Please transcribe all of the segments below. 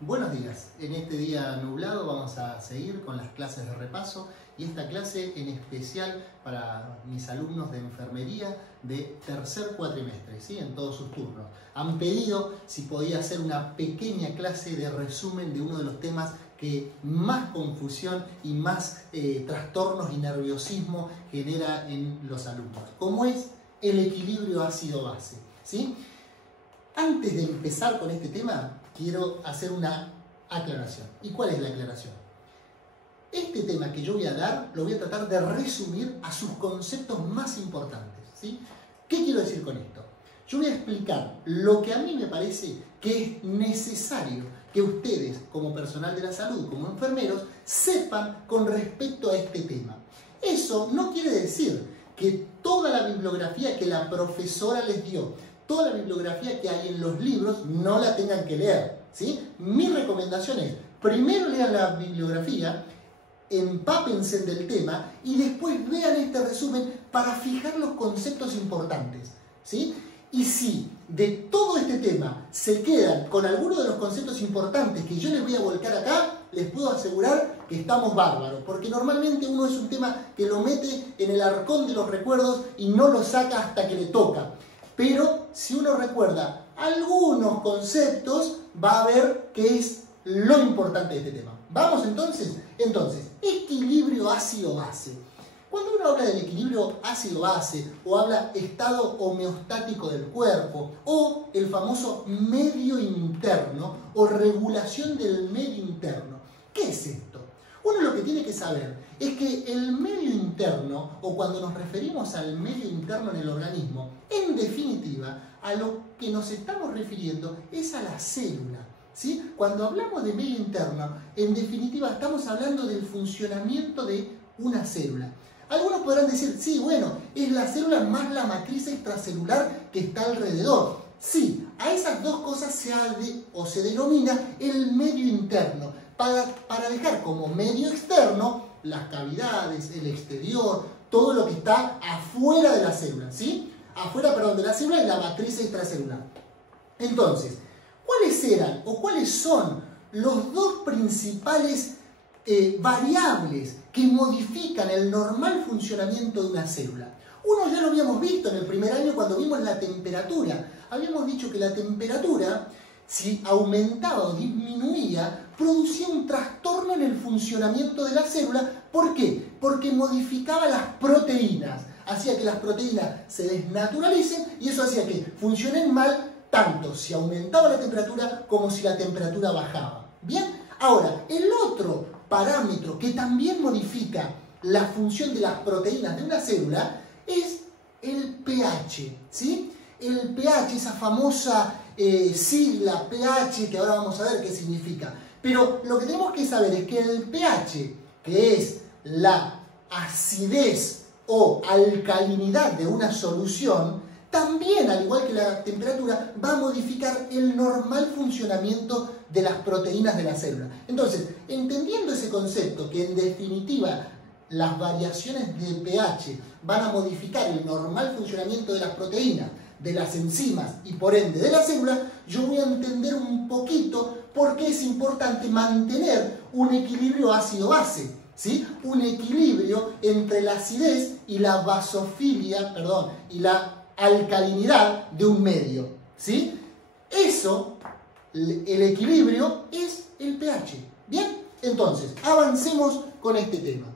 Buenos días, en este día nublado vamos a seguir con las clases de repaso y esta clase en especial para mis alumnos de enfermería de tercer cuatrimestre, ¿sí? En todos sus turnos. Han pedido si podía hacer una pequeña clase de resumen de uno de los temas que más confusión y más trastornos y nerviosismo genera en los alumnos, como es el equilibrio ácido-base, ¿sí? Antes de empezar con este tema, quiero hacer una aclaración. ¿Y cuál es la aclaración? Este tema que yo voy a dar, lo voy a tratar de resumir a sus conceptos más importantes, ¿sí? ¿Qué quiero decir con esto? Yo voy a explicar lo que a mí me parece que es necesario que ustedes, como personal de la salud, como enfermeros, sepan con respecto a este tema. Eso no quiere decir que toda la bibliografía que la profesora les dio, toda la bibliografía que hay en los libros, no la tengan que leer, ¿sí? Mi recomendación es, primero lean la bibliografía, empápense del tema y después vean este resumen para fijar los conceptos importantes, ¿sí? Y si de todo este tema se quedan con alguno de los conceptos importantes que yo les voy a volcar acá, les puedo asegurar que estamos bárbaros, porque normalmente uno es un tema que lo mete en el arcón de los recuerdos y no lo saca hasta que le toca. Pero si uno recuerda algunos conceptos, va a ver que es lo importante de este tema. ¿Vamos entonces? Entonces, equilibrio ácido-base. Cuando uno habla del equilibrio ácido-base o habla estado homeostático del cuerpo o el famoso medio interno o regulación del medio interno, ¿qué es esto? Uno lo que tiene que saber es que el medio interno, o cuando nos referimos al medio interno en el organismo, en definitiva, a lo que nos estamos refiriendo es a la célula, ¿sí? Cuando hablamos de medio interno, en definitiva estamos hablando del funcionamiento de una célula. Algunos podrán decir, sí, bueno, es la célula más la matriz extracelular que está alrededor. Sí, a esas dos cosas se denomina el medio interno, para dejar como medio externo las cavidades, el exterior, todo lo que está afuera de la célula, ¿sí? Afuera, perdón, de la célula y la matriz extracelular. Entonces, ¿cuáles eran o cuáles son los dos principales variables que modifican el normal funcionamiento de una célula? Uno ya lo habíamos visto en el primer año cuando vimos la temperatura. Habíamos dicho que la temperatura, si aumentaba o disminuía, producía un trastorno en el funcionamiento de la célula. ¿Por qué? Porque modificaba las proteínas. Hacía que las proteínas se desnaturalicen y eso hacía que funcionen mal tanto si aumentaba la temperatura como si la temperatura bajaba. ¿Bien? Ahora, el otro parámetro que también modifica la función de las proteínas de una célula es el pH, ¿sí? El pH, esa famosa sigla pH, que ahora vamos a ver qué significa. Pero lo que tenemos que saber es que el pH, que es la acidez o alcalinidad de una solución, también, al igual que la temperatura, va a modificar el normal funcionamiento de las proteínas de la célula. Entonces, entendiendo ese concepto, que en definitiva las variaciones de pH van a modificar el normal funcionamiento de las proteínas, de las enzimas y por ende de la célula, yo voy a entender un poquito por qué es importante mantener un equilibrio ácido-base, ¿sí? Un equilibrio entre la acidez y la basofilia, y la alcalinidad de un medio, ¿sí? Eso, el equilibrio, es el pH. Bien, entonces, avancemos con este tema.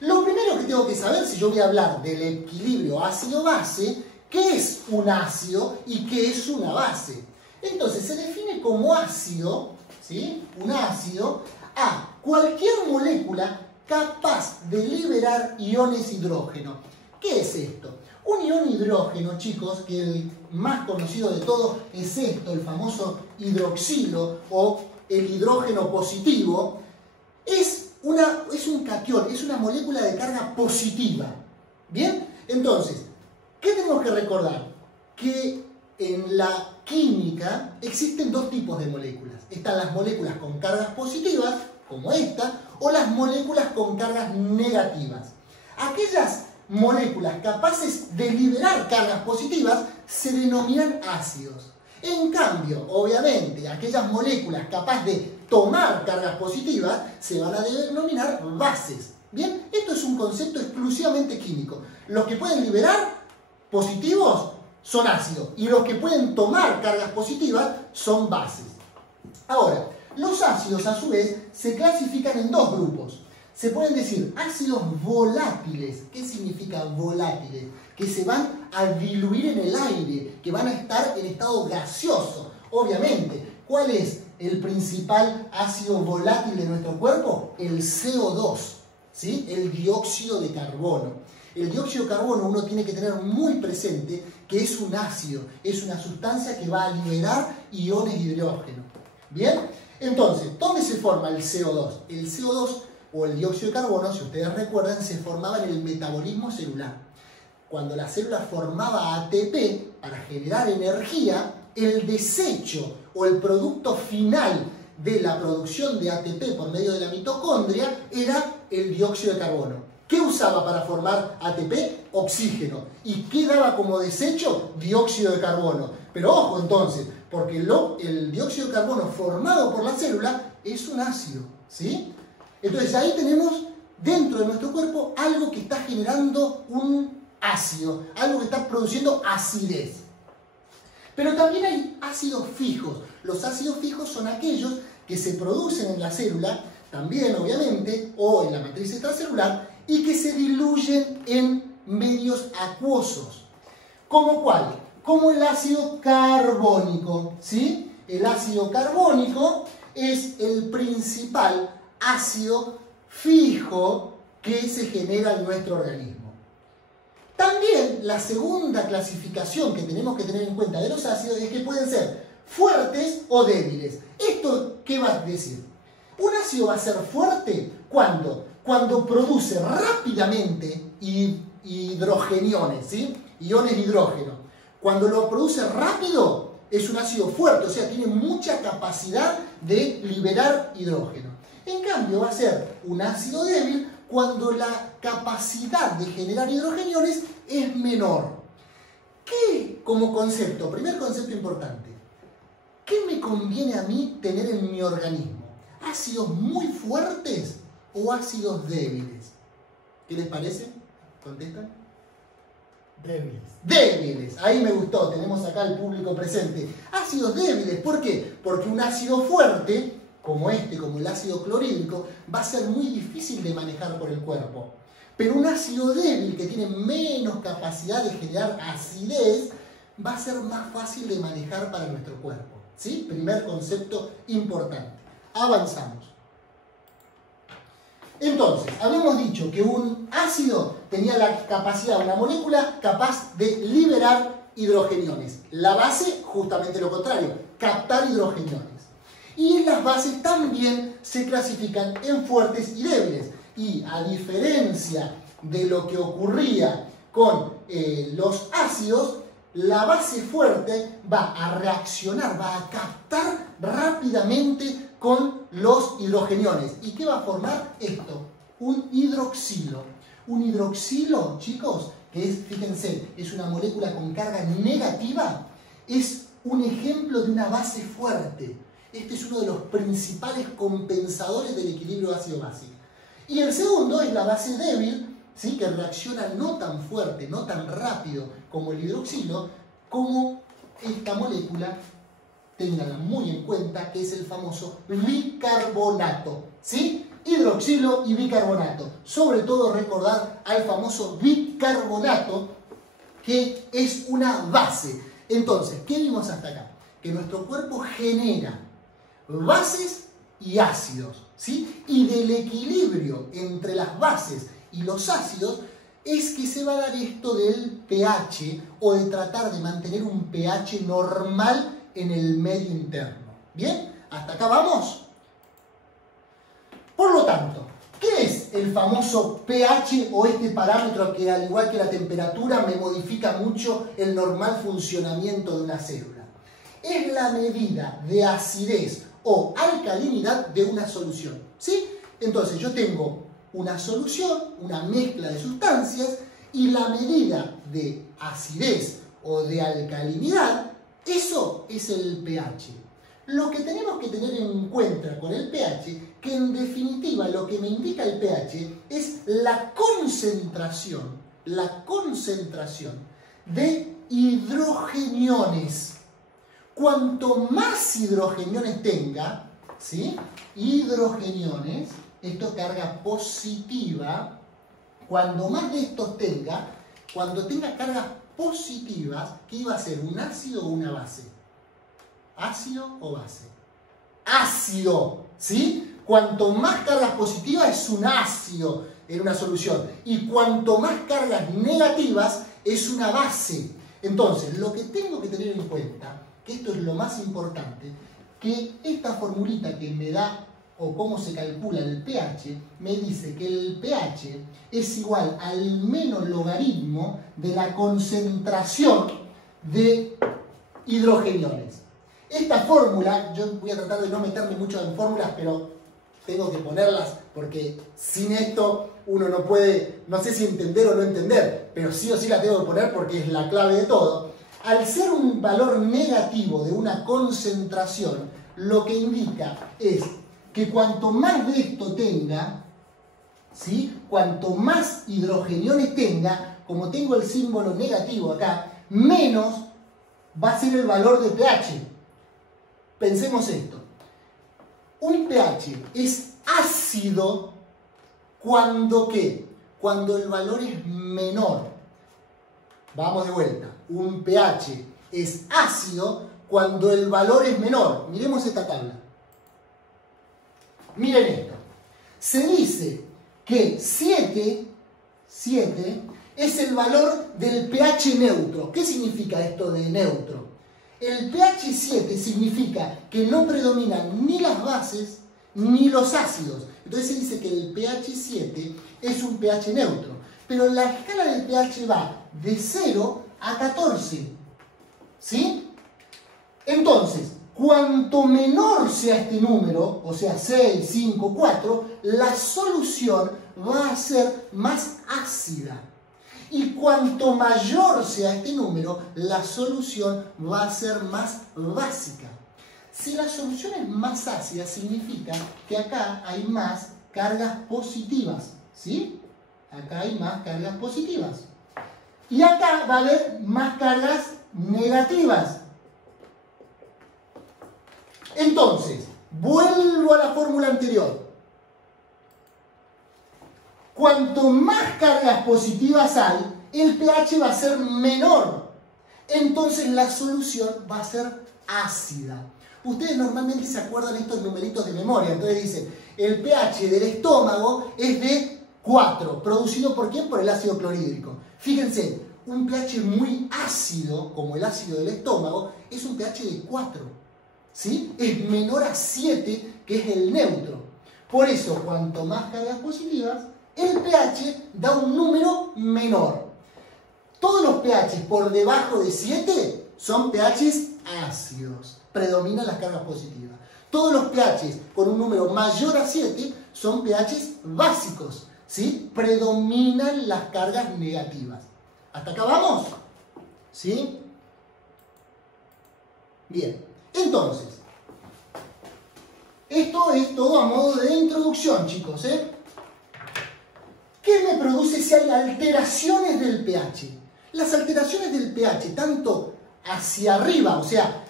Lo primero que tengo que saber, si yo voy a hablar del equilibrio ácido-base, ¿qué es un ácido y qué es una base? Entonces, se define como ácido, ¿sí? Un ácido a cualquier molécula capaz de liberar iones hidrógeno. ¿Qué es esto? Un ion hidrógeno, chicos, que el más conocido de todos es esto, el famoso hidroxilo o el hidrógeno positivo, es un catión, es una molécula de carga positiva. ¿Bien? Entonces, ¿qué tenemos que recordar? Que en la química existen dos tipos de moléculas. Están las moléculas con cargas positivas, como esta, o las moléculas con cargas negativas. Aquellas moléculas capaces de liberar cargas positivas se denominan ácidos. En cambio, obviamente, aquellas moléculas capaces de tomar cargas positivas se van a denominar bases. Bien, esto es un concepto exclusivamente químico. Los que pueden liberar positivos son ácidos y los que pueden tomar cargas positivas son bases. Ahora, los ácidos a su vez se clasifican en dos grupos. Se pueden decir ácidos volátiles. ¿Qué significa volátiles? Que se van a diluir en el aire, que van a estar en estado gaseoso. Obviamente, ¿cuál es el principal ácido volátil de nuestro cuerpo? El CO2, ¿sí? El dióxido de carbono. El dióxido de carbono uno tiene que tener muy presente que es un ácido, es una sustancia que va a liberar iones de hidrógeno. ¿Bien? Entonces, ¿dónde se forma el CO2? El CO2 o el dióxido de carbono, si ustedes recuerdan, se formaba en el metabolismo celular. Cuando la célula formaba ATP para generar energía, el desecho o el producto final de la producción de ATP por medio de la mitocondria era el dióxido de carbono. ¿Qué usaba para formar ATP? Oxígeno. ¿Y qué daba como desecho? Dióxido de carbono. Pero ojo entonces, porque el dióxido de carbono formado por la célula es un ácido, ¿sí? Entonces ahí tenemos dentro de nuestro cuerpo algo que está generando un ácido, algo que está produciendo acidez. Pero también hay ácidos fijos. Los ácidos fijos son aquellos que se producen en la célula, también obviamente, o en la matriz extracelular, y que se diluyen en medios acuosos. ¿Cómo cuál? Como el ácido carbónico, ¿sí? El ácido carbónico es el principal ácido fijo que se genera en nuestro organismo. También la segunda clasificación que tenemos que tener en cuenta de los ácidos es que pueden ser fuertes o débiles. ¿Esto qué va a decir? Un ácido va a ser fuerte cuando produce rápidamente hidrogeniones, ¿sí? Iones de hidrógeno. Cuando lo produce rápido es un ácido fuerte, o sea, tiene mucha capacidad de liberar hidrógeno. En cambio, va a ser un ácido débil cuando la capacidad de generar hidrogeniones es menor. ¿Qué como concepto? Primer concepto importante. ¿Qué me conviene a mí tener en mi organismo? ¿Ácidos muy fuertes o ácidos débiles? ¿Qué les parece? ¿Contestan? Débiles. Débiles, ahí me gustó, tenemos acá al público presente. Ácidos débiles, ¿por qué? Porque un ácido fuerte, como el ácido clorhídrico, va a ser muy difícil de manejar por el cuerpo. Pero un ácido débil, que tiene menos capacidad de generar acidez, va a ser más fácil de manejar para nuestro cuerpo. ¿Sí? Primer concepto importante. Avanzamos. Entonces, habíamos dicho que un ácido tenía la capacidad, una molécula capaz de liberar hidrogeniones. La base, justamente lo contrario, captar hidrogeniones. Y las bases también se clasifican en fuertes y débiles. Y a diferencia de lo que ocurría con los ácidos, la base fuerte va a reaccionar, va a captar rápidamente con los hidrogeniones. ¿Y qué va a formar esto? Un hidroxilo. Un hidroxilo, chicos, que es, fíjense, es una molécula con carga negativa, es un ejemplo de una base fuerte. Este es uno de los principales compensadores del equilibrio ácido-base. Y el segundo es la base débil, ¿sí? Que reacciona no tan fuerte, no tan rápido como el hidroxilo, como esta molécula, ténganla muy en cuenta, que es el famoso bicarbonato, ¿sí? Hidroxilo y bicarbonato. Sobre todo recordar al famoso bicarbonato, que es una base. Entonces, ¿qué vimos hasta acá? Que nuestro cuerpo genera bases y ácidos, ¿sí? Y del equilibrio entre las bases y los ácidos es que se va a dar esto del pH, o de tratar de mantener un pH normal en el medio interno. ¿Bien? ¿Hasta acá vamos? Por lo tanto, ¿qué es el famoso pH o este parámetro que, al igual que la temperatura, me modifica mucho el normal funcionamiento de una célula? Es la medida de acidez o alcalinidad de una solución, ¿sí? Entonces yo tengo una solución, una mezcla de sustancias, y la medida de acidez o de alcalinidad Eso es el pH. Lo que tenemos que tener en cuenta con el pH, que en definitiva lo que me indica el pH es la concentración de hidrogeniones. Cuanto más hidrogeniones tenga, ¿sí? Hidrogeniones, esto es carga positiva, cuando más de estos tenga, cuando tenga cargas positivas, ¿qué iba a ser? ¿Un ácido o una base? ¿Ácido o base? Ácido, ¿sí? Cuanto más cargas positivas es un ácido en una solución y cuanto más cargas negativas es una base. Entonces, lo que tengo que tener en cuenta, que esto es lo más importante, que esta formulita que me da o cómo se calcula el pH, me dice que el pH es igual al menos logaritmo de la concentración de hidrogeniones. Esta fórmula, yo voy a tratar de no meterme mucho en fórmulas, pero tengo que ponerlas porque sin esto uno no puede, no sé si entender o no entender, pero sí o sí la tengo que poner porque es la clave de todo. Al ser un valor negativo de una concentración, lo que indica es que cuanto más de esto tenga, ¿sí? Cuanto más hidrogeniones tenga, como tengo el símbolo negativo acá, menos va a ser el valor de pH. Pensemos esto. Un pH es ácido cuando ¿qué? Cuando el valor es menor. Vamos de vuelta. Un pH es ácido cuando el valor es menor. Miremos esta tabla. Miren esto. Se dice que 7 es el valor del pH neutro. ¿Qué significa esto de neutro? El pH 7 significa que no predominan ni las bases ni los ácidos. Entonces se dice que el pH 7 es un pH neutro. Pero la escala del pH va de 0 a 14. ¿Sí? Entonces, cuanto menor sea este número, o sea 6, 5, 4, la solución va a ser más ácida. Y cuanto mayor sea este número, la solución va a ser más básica. Si la solución es más ácida, significa que acá hay más cargas positivas. ¿Sí? Acá hay más cargas positivas. Y acá va a haber más cargas negativas. Entonces, vuelvo a la fórmula anterior. Cuanto más cargas positivas hay, el pH va a ser menor. Entonces la solución va a ser ácida. Ustedes normalmente se acuerdan estos numeritos de memoria. Entonces dicen, el pH del estómago es de 4. ¿Producido por quién? Por el ácido clorhídrico. Fíjense, un pH muy ácido, como el ácido del estómago, es un pH de 4. ¿Sí? Es menor a 7, que es el neutro. Por eso, cuanto más cargas positivas, el pH da un número menor. Todos los pH por debajo de 7 son pHs ácidos. Predominan las cargas positivas. Todos los pHs con un número mayor a 7 son pHs básicos. ¿Sí? Predominan las cargas negativas. ¿Hasta acá vamos? ¿Sí? Bien. Entonces, esto es todo a modo de introducción, chicos, ¿eh? ¿Qué me produce si hay alteraciones del pH? Las alteraciones del pH, tanto hacia arriba, o sea,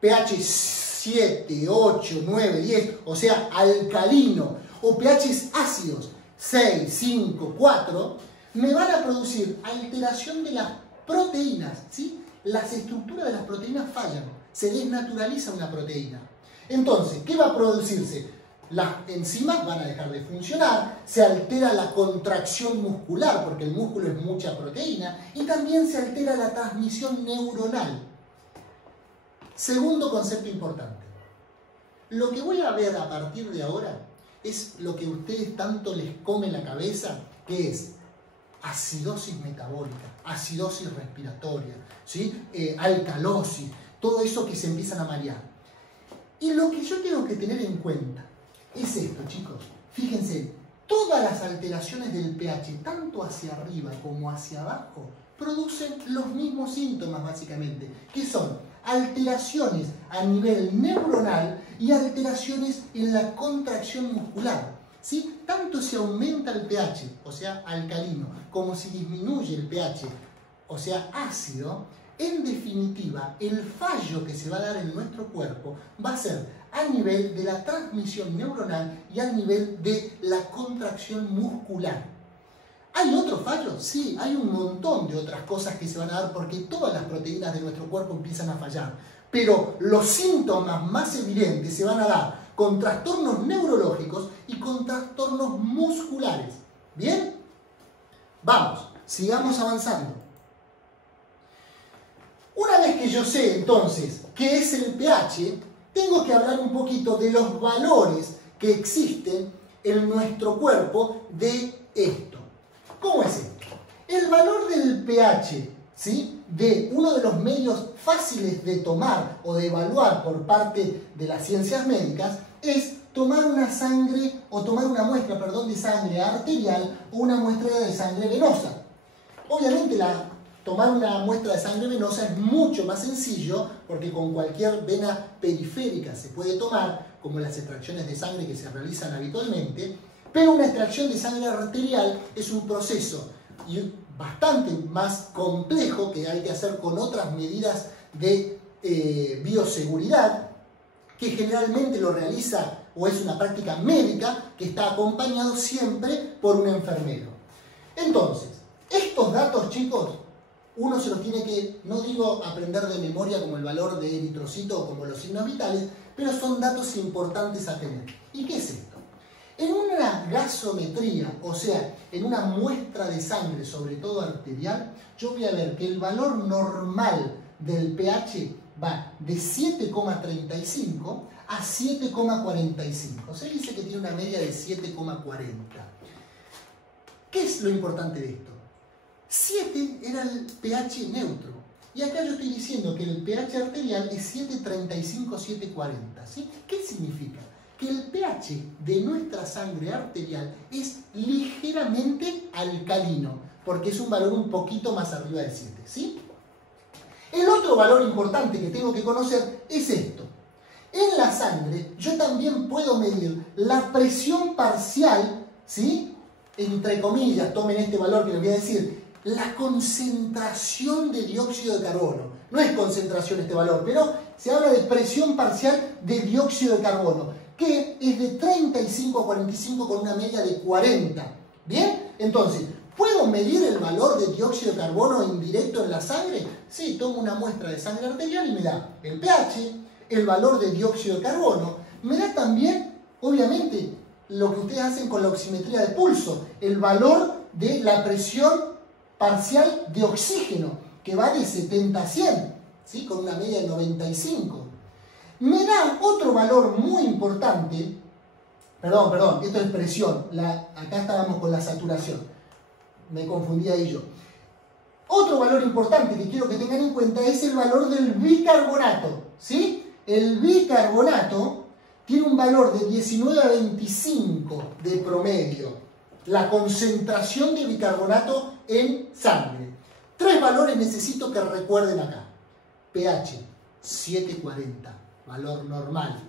pH 7, 8, 9, 10, o sea, alcalino, o pHs ácidos, 6, 5, 4, me van a producir alteración de las proteínas, ¿sí? Las estructuras de las proteínas fallan, se desnaturaliza una proteína. Entonces, ¿qué va a producirse? Las enzimas van a dejar de funcionar, se altera la contracción muscular, porque el músculo es mucha proteína, y también se altera la transmisión neuronal. Segundo concepto importante. Lo que voy a ver a partir de ahora es lo que a ustedes tanto les come la cabeza, que es acidosis metabólica, acidosis respiratoria, ¿sí? Alcalosis, todo eso que se empiezan a marear. Y lo que yo tengo que tener en cuenta es esto, chicos. Fíjense, todas las alteraciones del pH, tanto hacia arriba como hacia abajo, producen los mismos síntomas, básicamente, que son alteraciones a nivel neuronal y alteraciones en la contracción muscular. ¿Sí? Tanto si aumenta el pH, o sea, alcalino, como si disminuye el pH, o sea, ácido, en definitiva, el fallo que se va a dar en nuestro cuerpo va a ser a nivel de la transmisión neuronal y a nivel de la contracción muscular. ¿Hay otros fallos? Sí, hay un montón de otras cosas que se van a dar porque todas las proteínas de nuestro cuerpo empiezan a fallar. Pero los síntomas más evidentes se van a dar con trastornos neurológicos y con trastornos musculares. ¿Bien? Vamos, sigamos avanzando. Una vez que yo sé entonces qué es el pH, tengo que hablar un poquito de los valores que existen en nuestro cuerpo de esto. ¿Cómo es esto? El valor del pH, ¿sí?, de uno de los medios fáciles de tomar o de evaluar por parte de las ciencias médicas es tomar una sangre o tomar una muestra, perdón, de sangre arterial o una muestra de sangre venosa. Obviamente tomar una muestra de sangre venosa es mucho más sencillo porque con cualquier vena periférica se puede tomar, como las extracciones de sangre que se realizan habitualmente, pero una extracción de sangre arterial es un proceso bastante más complejo que hay que hacer con otras medidas de bioseguridad, que generalmente lo realiza o es una práctica médica que está acompañado siempre por un enfermero. Entonces, estos datos, chicos, uno se los tiene que, no digo aprender de memoria como el valor de eritrocito o como los signos vitales, pero son datos importantes a tener. ¿Y qué es esto? En una gasometría, o sea, en una muestra de sangre, sobre todo arterial, yo voy a ver que el valor normal del pH va de 7,35 a 7,45. Se dice que tiene una media de 7,40. ¿Qué es lo importante de esto? 7 era el pH neutro. Y acá yo estoy diciendo que el pH arterial es 7,35, 7,40. ¿Sí? ¿Qué significa? Que el pH de nuestra sangre arterial es ligeramente alcalino, porque es un valor un poquito más arriba de 7. ¿Sí? El otro valor importante que tengo que conocer es esto. En la sangre yo también puedo medir la presión parcial, ¿sí?, entre comillas, tomen este valor que les voy a decir, la concentración de dióxido de carbono. No es concentración este valor, pero se habla de presión parcial de dióxido de carbono, que es de 35 a 45 con una media de 40. ¿Bien? Entonces, ¿puedo medir el valor de dióxido de carbono indirecto en la sangre? Sí, tomo una muestra de sangre arterial y me da el pH, el valor de dióxido de carbono. Me da también, obviamente, lo que ustedes hacen con la oximetría de pulso, el valor de la presión parcial de oxígeno, que va de 70 a 100, ¿sí?, con una media de 95. Me da otro valor muy importante, perdón, esto es presión, acá estábamos con la saturación, me confundí ahí yo. Otro valor importante que quiero que tengan en cuenta es el valor del bicarbonato, ¿sí? El bicarbonato tiene un valor de 19 a 25 de promedio, la concentración de bicarbonato en sangre. 3 valores necesito que recuerden acá. pH, 7,40, valor normal.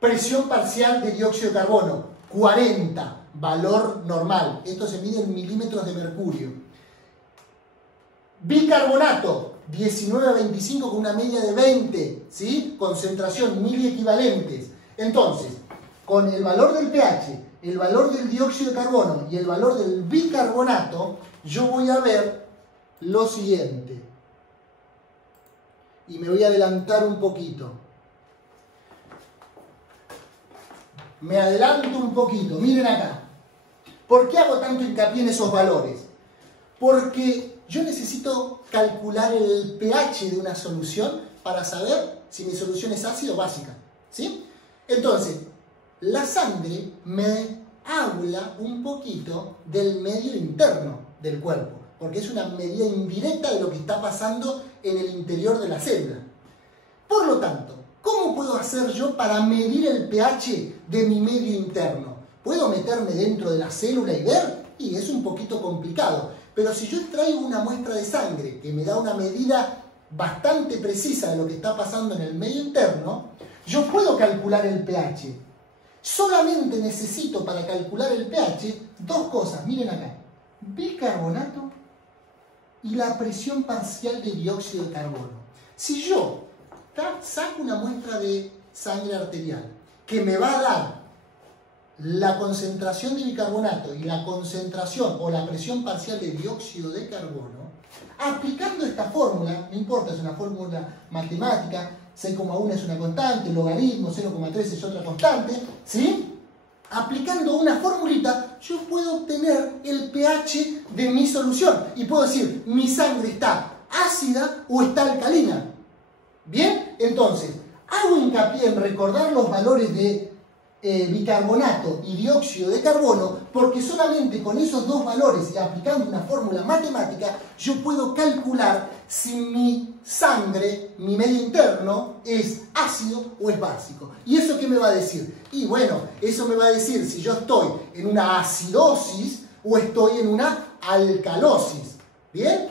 Presión parcial de dióxido de carbono, 40, valor normal. Esto se mide en milímetros de mercurio. Bicarbonato, 19 a 25 con una media de 20, ¿sí? Concentración, miliequivalentes. Entonces, con el valor del pH, el valor del dióxido de carbono y el valor del bicarbonato, yo voy a ver lo siguiente. Y me voy a adelantar un poquito. Me adelanto un poquito, miren acá. ¿Por qué hago tanto hincapié en esos valores? Porque yo necesito calcular el pH de una solución para saber si mi solución es ácida o básica, ¿sí? Entonces, la sangre me habla un poquito del medio interno del cuerpo, porque es una medida indirecta de lo que está pasando en el interior de la célula. Por lo tanto, ¿cómo puedo hacer yo para medir el pH de mi medio interno? ¿Puedo meterme dentro de la célula y ver? Y es un poquito complicado. Pero si yo extraigo una muestra de sangre que me da una medida bastante precisa de lo que está pasando en el medio interno, yo puedo calcular el pH. Solamente necesito para calcular el pH dos cosas, miren acá, bicarbonato y la presión parcial de dióxido de carbono. Si yo saco una muestra de sangre arterial que me va a dar la concentración de bicarbonato y la concentración o la presión parcial de dióxido de carbono, aplicando esta fórmula, no importa, es una fórmula matemática, 6,1 es una constante, el logaritmo, 0,3 es otra constante, ¿sí? Aplicando una formulita, yo puedo obtener el pH de mi solución y puedo decir, mi sangre está ácida o está alcalina. ¿Bien? Entonces, hago hincapié en recordar los valores de bicarbonato y dióxido de carbono, porque solamente con esos dos valores y aplicando una fórmula matemática, yo puedo calcular si mi sangre, mi medio interno, es ácido o es básico. ¿Y eso qué me va a decir? Y bueno, eso me va a decir si yo estoy en una acidosis o estoy en una alcalosis. ¿Bien?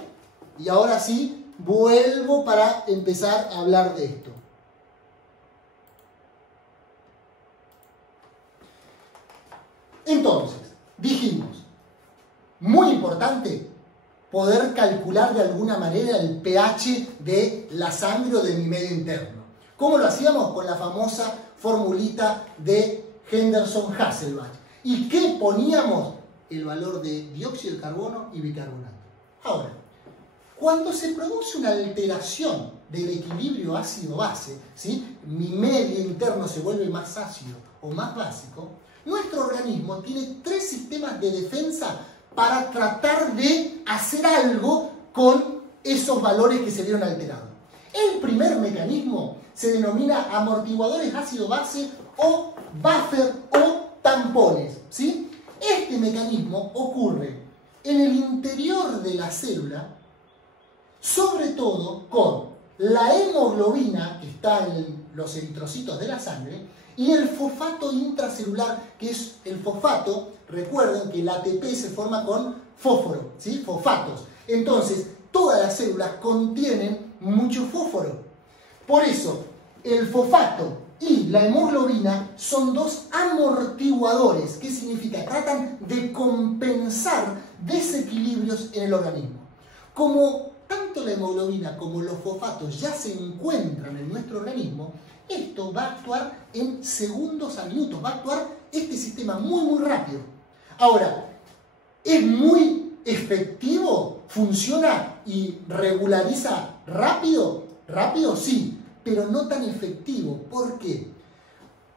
Y ahora sí, vuelvo para empezar a hablar de esto. Entonces, dijimos, muy importante poder calcular de alguna manera el pH de la sangre o de mi medio interno. ¿Cómo lo hacíamos? Con la famosa formulita de Henderson-Hasselbalch. ¿Y qué poníamos? El valor de dióxido de carbono y bicarbonato. Ahora, cuando se produce una alteración del equilibrio ácido-base, ¿sí? Mi medio interno se vuelve más ácido o más básico, nuestro organismo tiene tres sistemas de defensa para tratar de hacer algo con esos valores que se vieron alterados. El primer mecanismo se denomina amortiguadores ácido-base o buffer o tampones, ¿sí? Este mecanismo ocurre en el interior de la célula, sobre todo con la hemoglobina que está en los eritrocitos de la sangre y el fosfato intracelular, que es el fosfato. Recuerden que el ATP se forma con fósforo, ¿sí? Fosfatos. Entonces, todas las células contienen mucho fósforo. Por eso, el fosfato y la hemoglobina son dos amortiguadores. ¿Qué significa? Tratan de compensar desequilibrios en el organismo. Como tanto la hemoglobina como los fosfatos ya se encuentran en nuestro organismo, esto va a actuar en segundos a minutos, va a actuar este sistema muy rápido. Ahora, ¿es muy efectivo? ¿Funciona y regulariza rápido? Rápido sí, pero no tan efectivo. ¿Por qué?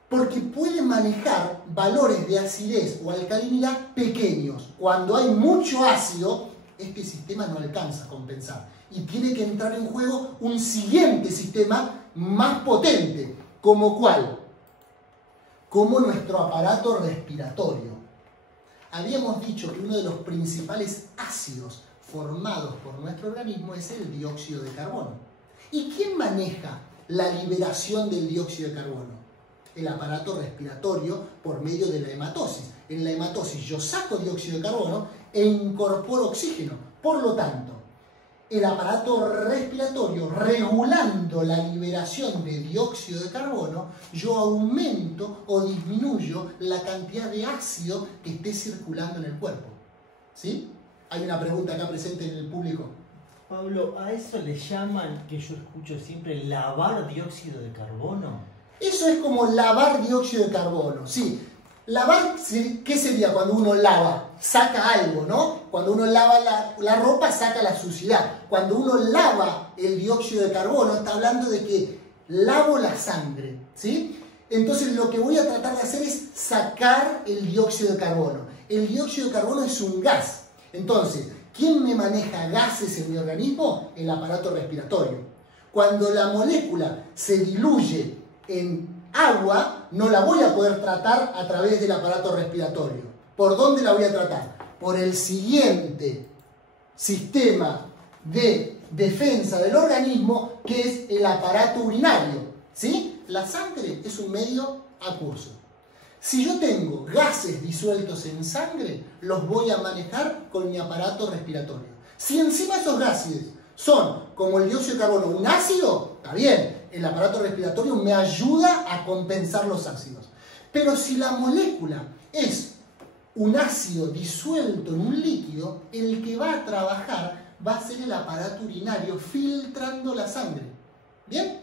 Porque puede manejar valores de acidez o alcalinidad pequeños. Cuando hay mucho ácido, este sistema no alcanza a compensar. Y tiene que entrar en juego un siguiente sistema más potente. ¿Como cuál? Como nuestro aparato respiratorio. Habíamos dicho que uno de los principales ácidos formados por nuestro organismo es el dióxido de carbono. ¿Y quién maneja la liberación del dióxido de carbono? El aparato respiratorio por medio de la hematosis. En la hematosis yo saco dióxido de carbono e incorporo oxígeno. Por lo tanto, el aparato respiratorio regulando la liberación de dióxido de carbono, yo aumento o disminuyo la cantidad de ácido que esté circulando en el cuerpo. ¿Sí? Hay una pregunta acá presente en el público. Pablo, ¿a eso le llaman, que yo escucho siempre, lavar dióxido de carbono? Eso es como lavar dióxido de carbono, sí. Lavar, ¿qué sería cuando uno lava? Saca algo, ¿no? Cuando uno lava la ropa, saca la suciedad. Cuando uno lava el dióxido de carbono, está hablando de que lavo la sangre, ¿sí? Entonces lo que voy a tratar de hacer es sacar el dióxido de carbono. El dióxido de carbono es un gas. Entonces, ¿quién me maneja gases en mi organismo? El aparato respiratorio. Cuando la molécula se diluye en agua, no la voy a poder tratar a través del aparato respiratorio. ¿Por dónde la voy a tratar? Por el siguiente sistema de defensa del organismo, que es el aparato urinario, ¿sí? La sangre es un medio acuoso. Si yo tengo gases disueltos en sangre, los voy a manejar con mi aparato respiratorio. Si encima esos gases son, como el dióxido de carbono, un ácido, está bien, el aparato respiratorio me ayuda a compensar los ácidos. Pero si la molécula es un ácido disuelto en un líquido, el que va a trabajar va a ser el aparato urinario filtrando la sangre. ¿Bien?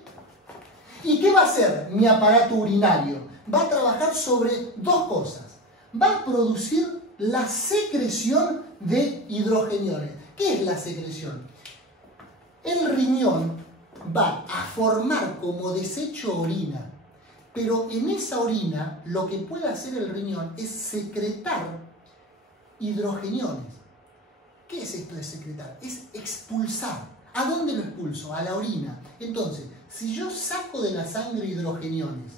¿Y qué va a hacer mi aparato urinario? Va a trabajar sobre dos cosas. Va a producir la secreción de hidrogeniones. ¿Qué es la secreción? El riñón va a formar como desecho orina, pero en esa orina lo que puede hacer el riñón es secretar hidrogeniones. ¿Qué es esto de secretar? Es expulsar. ¿A dónde lo expulso? A la orina. Entonces, si yo saco de la sangre hidrogeniones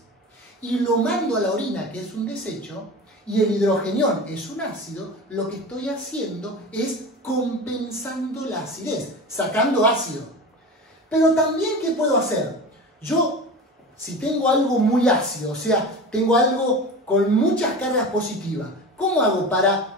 y lo mando a la orina, que es un desecho, y el hidrogenión es un ácido, lo que estoy haciendo es compensando la acidez, sacando ácido. Pero también, ¿qué puedo hacer? Yo, si tengo algo muy ácido, o sea, tengo algo con muchas cargas positivas, ¿cómo hago para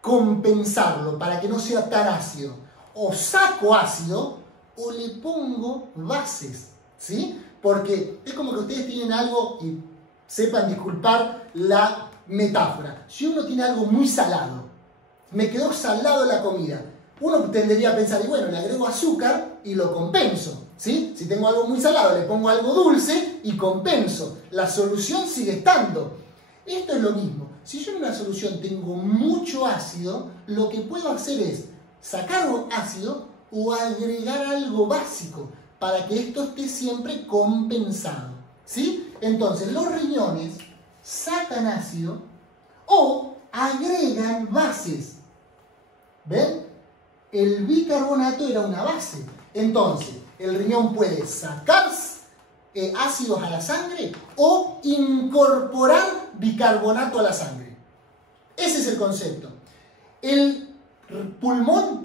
compensarlo, para que no sea tan ácido? O saco ácido o le pongo bases, ¿sí? Porque es como que ustedes tienen algo, y sepan disculpar la metáfora, si uno tiene algo muy salado, me quedó salado la comida, uno tendería a pensar, y bueno, le agrego azúcar y lo compenso, ¿sí? Si tengo algo muy salado, le pongo algo dulce y compenso, la solución sigue estando. Esto es lo mismo, si yo en una solución tengo mucho ácido, lo que puedo hacer es sacar ácido o agregar algo básico para que esto esté siempre compensado, ¿sí? Entonces los riñones sacan ácido o agregan bases. ¿Ven? El bicarbonato era una base. Entonces, el riñón puede sacar ácidos a la sangre o incorporar bicarbonato a la sangre. Ese es el concepto. El pulmón,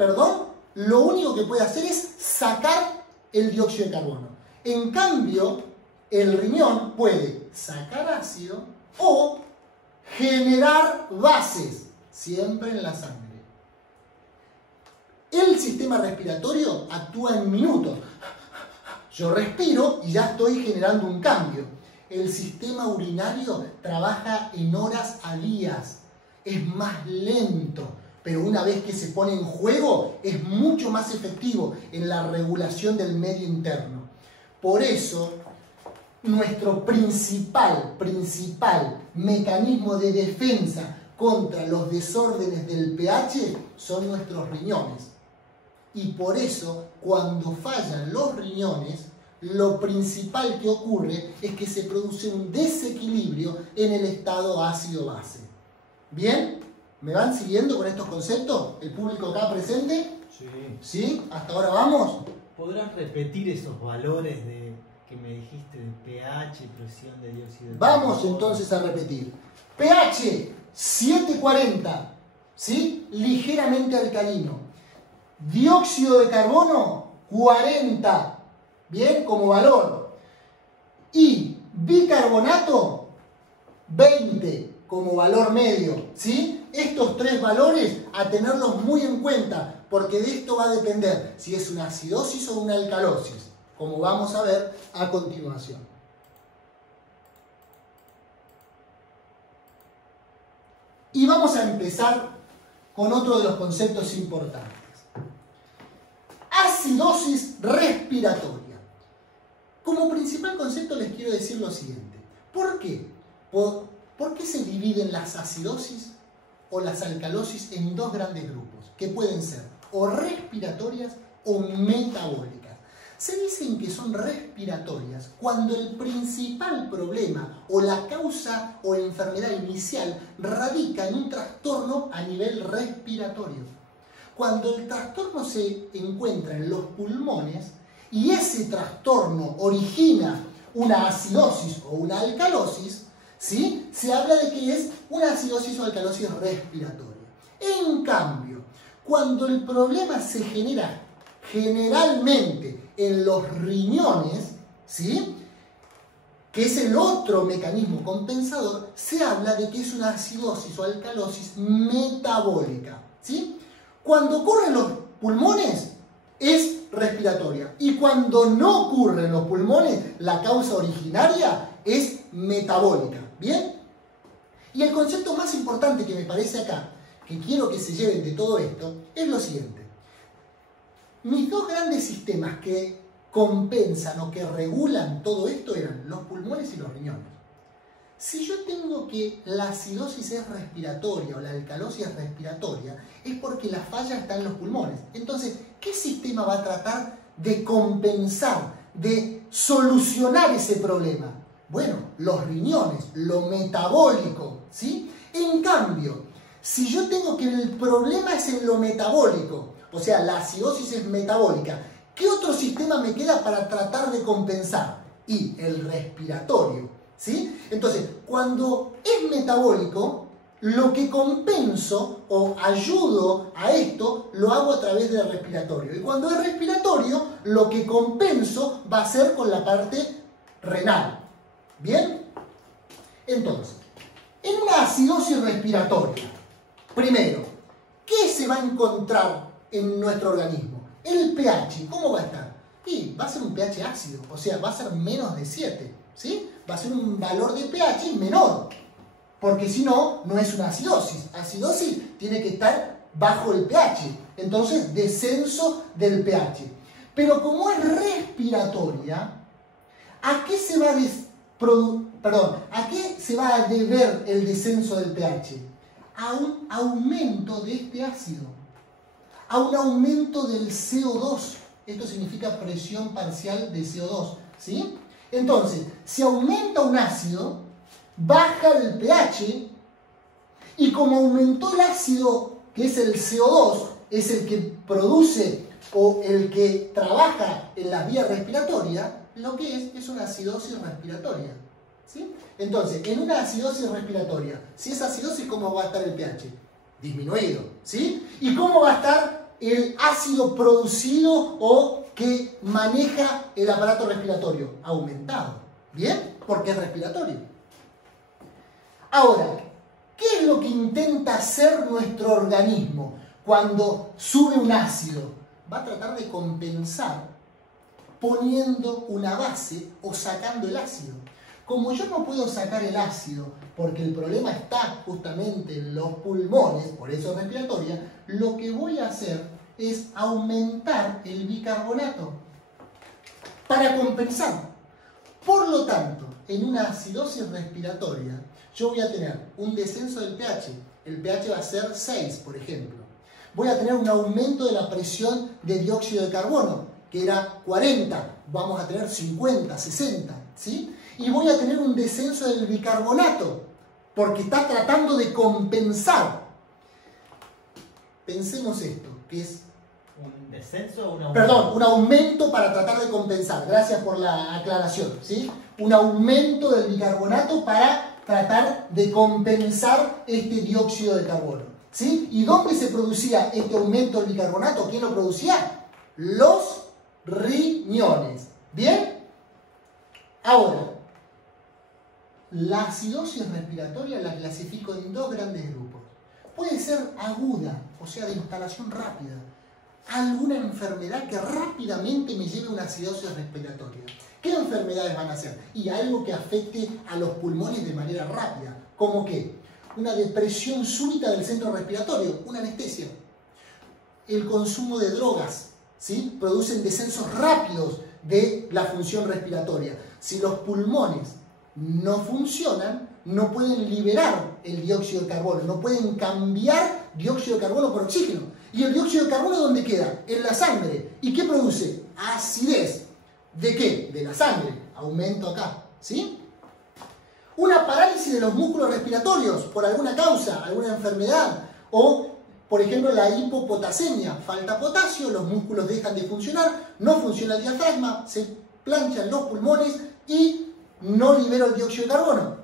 lo único que puede hacer es sacar el dióxido de carbono. En cambio, el riñón puede sacar ácido o generar bases, siempre en la sangre. El sistema respiratorio actúa en minutos. Yo respiro y ya estoy generando un cambio. El sistema urinario trabaja en horas a días. Es más lento, pero una vez que se pone en juego es mucho más efectivo en la regulación del medio interno. Por eso, nuestro principal mecanismo de defensa contra los desórdenes del pH son nuestros riñones. Y por eso, cuando fallan los riñones, lo principal que ocurre es que se produce un desequilibrio en el estado ácido-base. ¿Bien? ¿Me van siguiendo con estos conceptos? ¿El público acá presente? Sí. ¿Sí? ¿Hasta ahora vamos? ¿Podrás repetir esos valores que me dijiste de pH, presión de dióxido de Vamos carbono? entonces a repetir. pH 740, ¿sí? Ligeramente alcalino. Dióxido de carbono 40, ¿bien? Como valor. Y bicarbonato 20 como valor medio, ¿sí? Estos tres valores a tenerlos muy en cuenta, porque de esto va a depender si es una acidosis o una alcalosis, como vamos a ver a continuación. Y vamos a empezar con otro de los conceptos importantes. Acidosis respiratoria. Como principal concepto les quiero decir lo siguiente. ¿Por qué? ¿Por qué se dividen las acidosis o las alcalosis en dos grandes grupos? Que pueden ser o respiratorias o metabólicas. Se dicen que son respiratorias cuando el principal problema o la causa o enfermedad inicial radica en un trastorno a nivel respiratorio. Cuando el trastorno se encuentra en los pulmones y ese trastorno origina una acidosis o una alcalosis, ¿sí? Se habla de que es una acidosis o alcalosis respiratoria. En cambio, cuando el problema se genera generalmente en los riñones, ¿sí? Que es el otro mecanismo compensador, se habla de que es una acidosis o alcalosis metabólica, ¿sí? Cuando ocurre en los pulmones es respiratoria. Y cuando no ocurre en los pulmones, la causa originaria es metabólica. ¿Bien? Y el concepto más importante que me parece acá, que quiero que se lleven de todo esto, es lo siguiente. Mis dos grandes sistemas que compensan o que regulan todo esto eran los pulmones y los riñones. Si yo tengo que la acidosis es respiratoria o la alcalosis es respiratoria, es porque la falla está en los pulmones. Entonces, ¿qué sistema va a tratar de compensar, de solucionar ese problema? Bueno, los riñones, lo metabólico, ¿sí? En cambio, si yo tengo que el problema es en lo metabólico, o sea, la acidosis es metabólica, ¿qué otro sistema me queda para tratar de compensar? Y el respiratorio, ¿sí? Entonces, cuando es metabólico, lo que compenso o ayudo a esto, lo hago a través del respiratorio. Y cuando es respiratorio, lo que compenso va a ser con la parte renal. ¿Bien? Entonces, en una acidosis respiratoria, primero, ¿qué se va a encontrar en nuestro organismo? El pH, ¿cómo va a estar? Y va a ser un pH ácido, o sea, va a ser menos de 7, ¿sí? Va a ser un valor de pH menor, porque si no, no es una acidosis. Acidosis tiene que estar bajo el pH, entonces descenso del pH. Pero como es respiratoria, ¿a qué se va ¿a qué se va a deber el descenso del pH? A un aumento de este ácido, a un aumento del CO2. Esto significa presión parcial de CO2, ¿sí? Entonces, si aumenta un ácido, baja el pH, y como aumentó el ácido, que es el CO2, es el que produce o el que trabaja en las vías respiratorias, lo que es una acidosis respiratoria, ¿sí? Entonces, en una acidosis respiratoria, si es acidosis, ¿cómo va a estar el pH? Disminuido, ¿sí? ¿Y cómo va a estar el ácido producido o que maneja el aparato respiratorio? Aumentado, ¿bien? Porque es respiratorio. Ahora, ¿qué es lo que intenta hacer nuestro organismo cuando sube un ácido? Va a tratar de compensar poniendo una base o sacando el ácido. Como yo no puedo sacar el ácido porque el problema está justamente en los pulmones, por eso es respiratoria, lo que voy a hacer es aumentar el bicarbonato para compensar. Por lo tanto, en una acidosis respiratoria, yo voy a tener un descenso del pH. El pH va a ser 6, por ejemplo. Voy a tener un aumento de la presión de dióxido de carbono, que era 40, vamos a tener 50, 60, ¿sí? Y voy a tener un descenso del bicarbonato, porque está tratando de compensar. Pensemos esto, que es... ¿Un descenso o un aumento? Perdón, un aumento para tratar de compensar. Gracias por la aclaración, ¿sí? Un aumento del bicarbonato para tratar de compensar este dióxido de carbono, ¿sí? ¿Y dónde se producía este aumento del bicarbonato? ¿Quién lo producía? Los riñones. ¿Bien? Ahora, la acidosis respiratoria la clasifico en dos grandes grupos. Puede ser aguda, o sea, de instalación rápida. Alguna enfermedad que rápidamente me lleve a una acidosis respiratoria. ¿Qué enfermedades van a ser? Y algo que afecte a los pulmones de manera rápida. ¿Cómo qué? Una depresión súbita del centro respiratorio, una anestesia. El consumo de drogas, ¿sí? Producen descensos rápidos de la función respiratoria. Si los pulmones no funcionan, no pueden liberar el dióxido de carbono, no pueden cambiar dióxido de carbono por oxígeno. ¿Y el dióxido de carbono dónde queda? En la sangre. ¿Y qué produce? Acidez. ¿De qué? De la sangre. Aumento acá, ¿sí? Una parálisis de los músculos respiratorios por alguna causa, alguna enfermedad, o por ejemplo la hipopotasemia, falta potasio, los músculos dejan de funcionar, no funciona el diafragma, se planchan los pulmones y no libero el dióxido de carbono.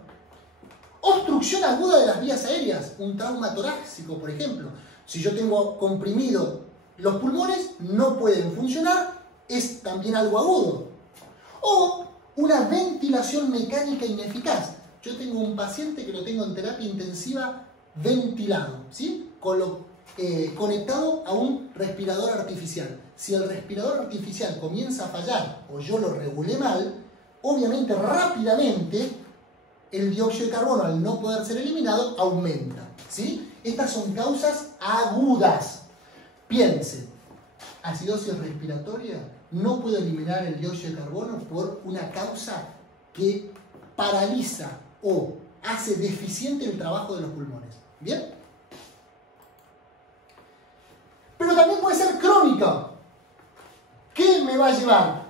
Obstrucción aguda de las vías aéreas, un trauma torácico, por ejemplo. Si yo tengo comprimido los pulmones, no pueden funcionar, es también algo agudo. O una ventilación mecánica ineficaz. Yo tengo un paciente que lo tengo en terapia intensiva ventilado, ¿sí? conectado a un respirador artificial. Si el respirador artificial comienza a fallar o yo lo regulé mal, obviamente rápidamente el dióxido de carbono, al no poder ser eliminado, aumenta, ¿sí? Estas son causas agudas. Piensen, acidosis respiratoria, no puedo eliminar el dióxido de carbono por una causa que paraliza o hace deficiente el trabajo de los pulmones. ¿Bien? Pero también puede ser crónica. ¿Qué me va a llevar?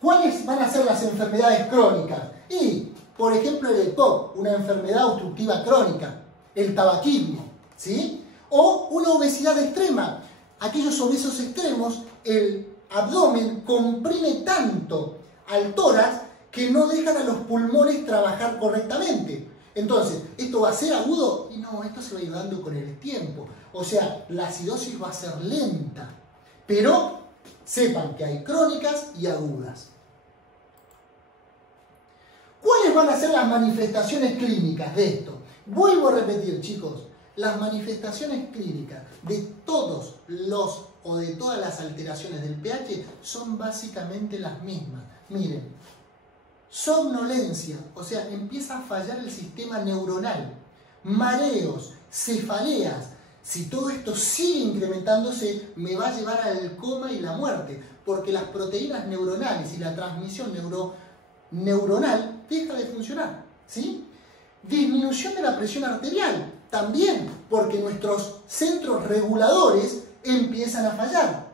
¿Cuáles van a ser las enfermedades crónicas? Y, por ejemplo, el EPOC, una enfermedad obstructiva crónica, el tabaquismo, ¿sí? O una obesidad extrema. Aquellos obesos extremos, el abdomen comprime tanto al tórax que no dejan a los pulmones trabajar correctamente. Entonces, ¿esto va a ser agudo? Y no, esto se va a ir dando con el tiempo. O sea, la acidosis va a ser lenta. Pero sepan que hay crónicas y agudas. ¿Cuáles van a ser las manifestaciones clínicas de esto? Vuelvo a repetir, chicos, las manifestaciones clínicas de todos los o de todas las alteraciones del pH son básicamente las mismas. Miren, somnolencia, o sea, empieza a fallar el sistema neuronal, mareos, cefaleas. Si todo esto sigue incrementándose, me va a llevar al coma y la muerte, porque las proteínas neuronales y la transmisión neuronal deja de funcionar, ¿sí? Disminución de la presión arterial, también, porque nuestros centros reguladores empiezan a fallar.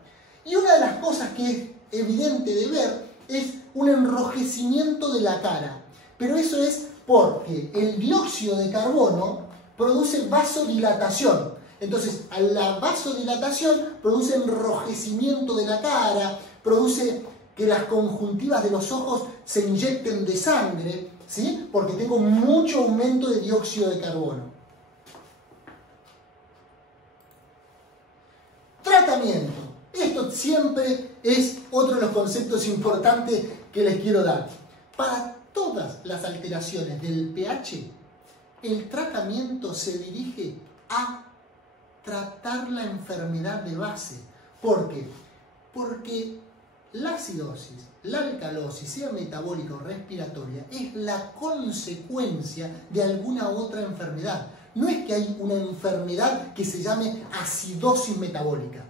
Y una de las cosas que es evidente de ver es un enrojecimiento de la cara. Pero eso es porque el dióxido de carbono produce vasodilatación. Entonces, a la vasodilatación produce enrojecimiento de la cara, produce que las conjuntivas de los ojos se inyecten de sangre, ¿sí? Porque tengo mucho aumento de dióxido de carbono. Tratamiento. Esto siempre es otro de los conceptos importantes que les quiero dar. Para todas las alteraciones del pH, el tratamiento se dirige a tratar la enfermedad de base. ¿Por qué? Porque la acidosis, la alcalosis, sea metabólica o respiratoria, es la consecuencia de alguna otra enfermedad. No es que hay una enfermedad que se llame acidosis metabólica,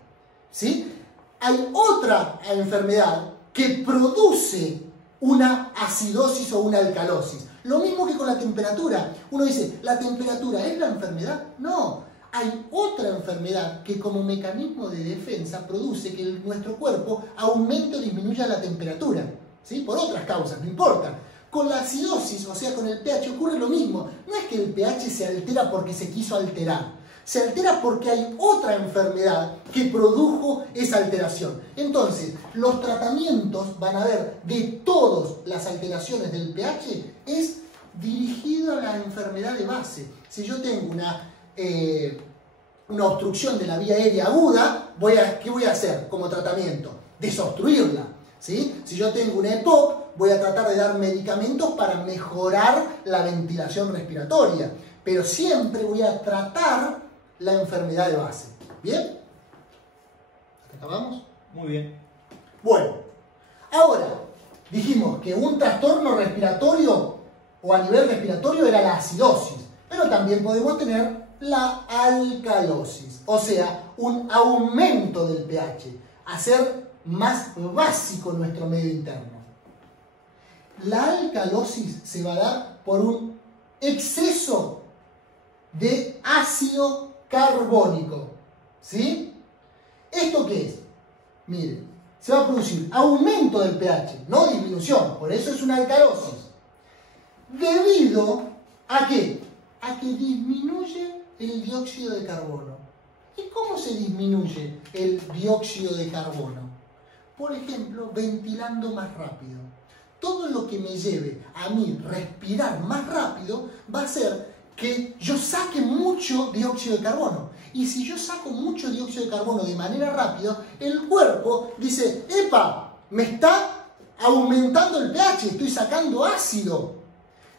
¿sí? Hay otra enfermedad que produce una acidosis o una alcalosis. Lo mismo que con la temperatura. Uno dice, ¿la temperatura es la enfermedad? No. Hay otra enfermedad que como mecanismo de defensa produce que nuestro cuerpo aumente o disminuya la temperatura, ¿sí? Por otras causas, no importa. Con la acidosis, o sea, con el pH ocurre lo mismo. No es que el pH se altera porque se quiso alterar. Se altera porque hay otra enfermedad que produjo esa alteración. Entonces, los tratamientos van a ver de todas las alteraciones del pH es dirigido a la enfermedad de base. Si yo tengo una obstrucción de la vía aérea aguda, ¿qué voy a hacer como tratamiento? Desobstruirla, ¿sí? Si yo tengo una EPOC, voy a tratar de dar medicamentos para mejorar la ventilación respiratoria, pero siempre voy a tratar la enfermedad de base. ¿Bien? ¿Acabamos? Muy bien. Bueno, ahora dijimos que un trastorno respiratorio o a nivel respiratorio era la acidosis, pero también podemos tener la alcalosis, o sea, un aumento del pH, hacer más básico nuestro medio interno. La alcalosis se va a dar por un exceso de ácido carbónico, ¿sí? ¿Esto qué es? Miren, se va a producir aumento del pH, no disminución, por eso es una alcalosis. ¿Debido a qué? A que disminuye el dióxido de carbono. ¿Y cómo se disminuye el dióxido de carbono? Por ejemplo, ventilando más rápido. Todo lo que me lleve a mí respirar más rápido va a hacer que yo saque mucho dióxido de carbono. Y si yo saco mucho dióxido de carbono de manera rápida, el cuerpo dice, ¡epa! Me está aumentando el pH, estoy sacando ácido.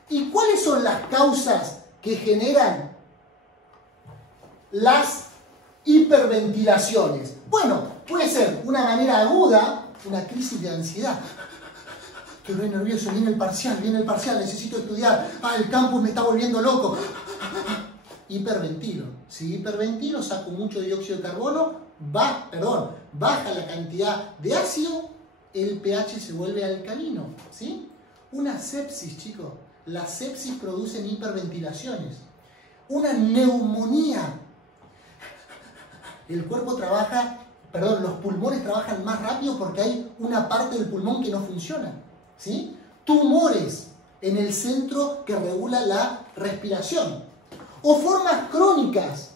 ¿Y cuáles son las causas que generan las Hiperventilaciones. Bueno, puede ser una manera aguda, una crisis de ansiedad. Estoy re nervioso, viene el parcial, necesito estudiar. El campus me está volviendo loco. Hiperventilo. Si hiperventilo, saco mucho dióxido de carbono, baja la cantidad de ácido, el pH se vuelve alcalino. ¿Sí? Una sepsis, chicos. Las sepsis producen hiperventilaciones. Una neumonía. El cuerpo trabaja, los pulmones trabajan más rápido porque hay una parte del pulmón que no funciona. ¿Sí? Tumores en el centro que regula la respiración. O formas crónicas,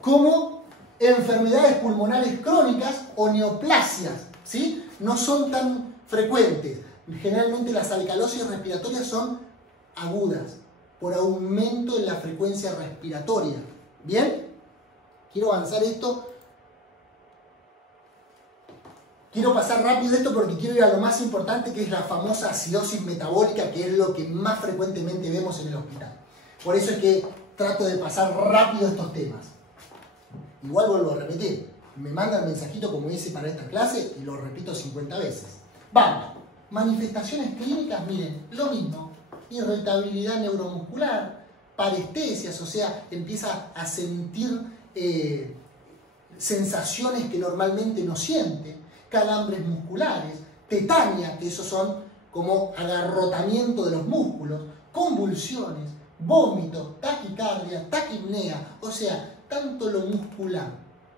como enfermedades pulmonares crónicas o neoplasias. ¿Sí? No son tan frecuentes. Generalmente las alcalosis respiratorias son agudas, por aumento en la frecuencia respiratoria. ¿Bien? Quiero avanzar esto. Quiero pasar rápido esto porque quiero ir a lo más importante, que es la famosa acidosis metabólica, que es lo que más frecuentemente vemos en el hospital. Por eso es que trato de pasar rápido estos temas. Igual vuelvo a repetir. Me mandan mensajito como hice para esta clase y lo repito 50 veces. Vamos. Manifestaciones clínicas, miren, lo mismo. Irritabilidad neuromuscular, parestesias, o sea, empieza a sentir sensaciones que normalmente no siente, calambres musculares, tetania, que esos son como agarrotamiento de los músculos, convulsiones, vómitos, taquicardia, taquipnea, o sea, tanto lo muscular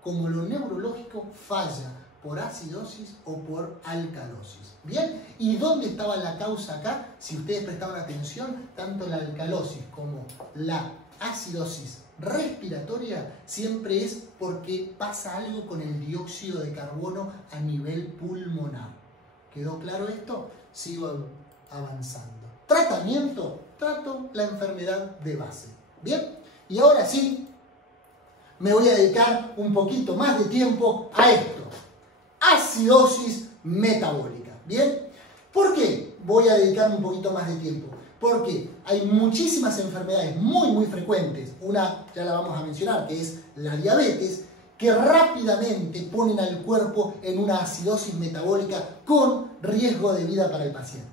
como lo neurológico falla por acidosis o por alcalosis. ¿Bien? ¿Y dónde estaba la causa acá? Si ustedes prestaban atención, tanto la alcalosis como la acidosis respiratoria siempre es porque pasa algo con el dióxido de carbono a nivel pulmonar. ¿Quedó claro esto? Sigo avanzando. Tratamiento. Trato la enfermedad de base. ¿Bien? Y ahora sí, me voy a dedicar un poquito más de tiempo a esto. Acidosis metabólica. ¿Bien? ¿Por qué voy a dedicarme un poquito más de tiempo? Porque hay muchísimas enfermedades muy frecuentes. Una ya la vamos a mencionar, que es la diabetes, que rápidamente ponen al cuerpo en una acidosis metabólica con riesgo de vida para el paciente.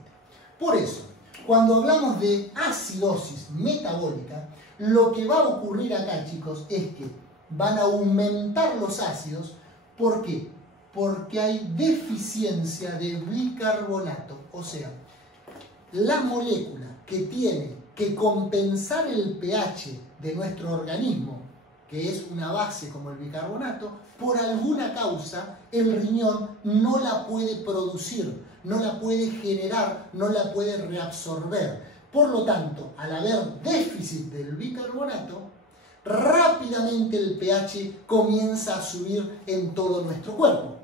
Por eso, cuando hablamos de acidosis metabólica, lo que va a ocurrir acá, chicos, es que van a aumentar los ácidos. ¿Por qué? Porque hay deficiencia de bicarbonato. O sea, la molécula que tiene que compensar el pH de nuestro organismo, que es una base como el bicarbonato, por alguna causa el riñón no la puede producir, no la puede generar, no la puede reabsorber. Por lo tanto, al haber déficit del bicarbonato, rápidamente el pH comienza a subir en todo nuestro cuerpo.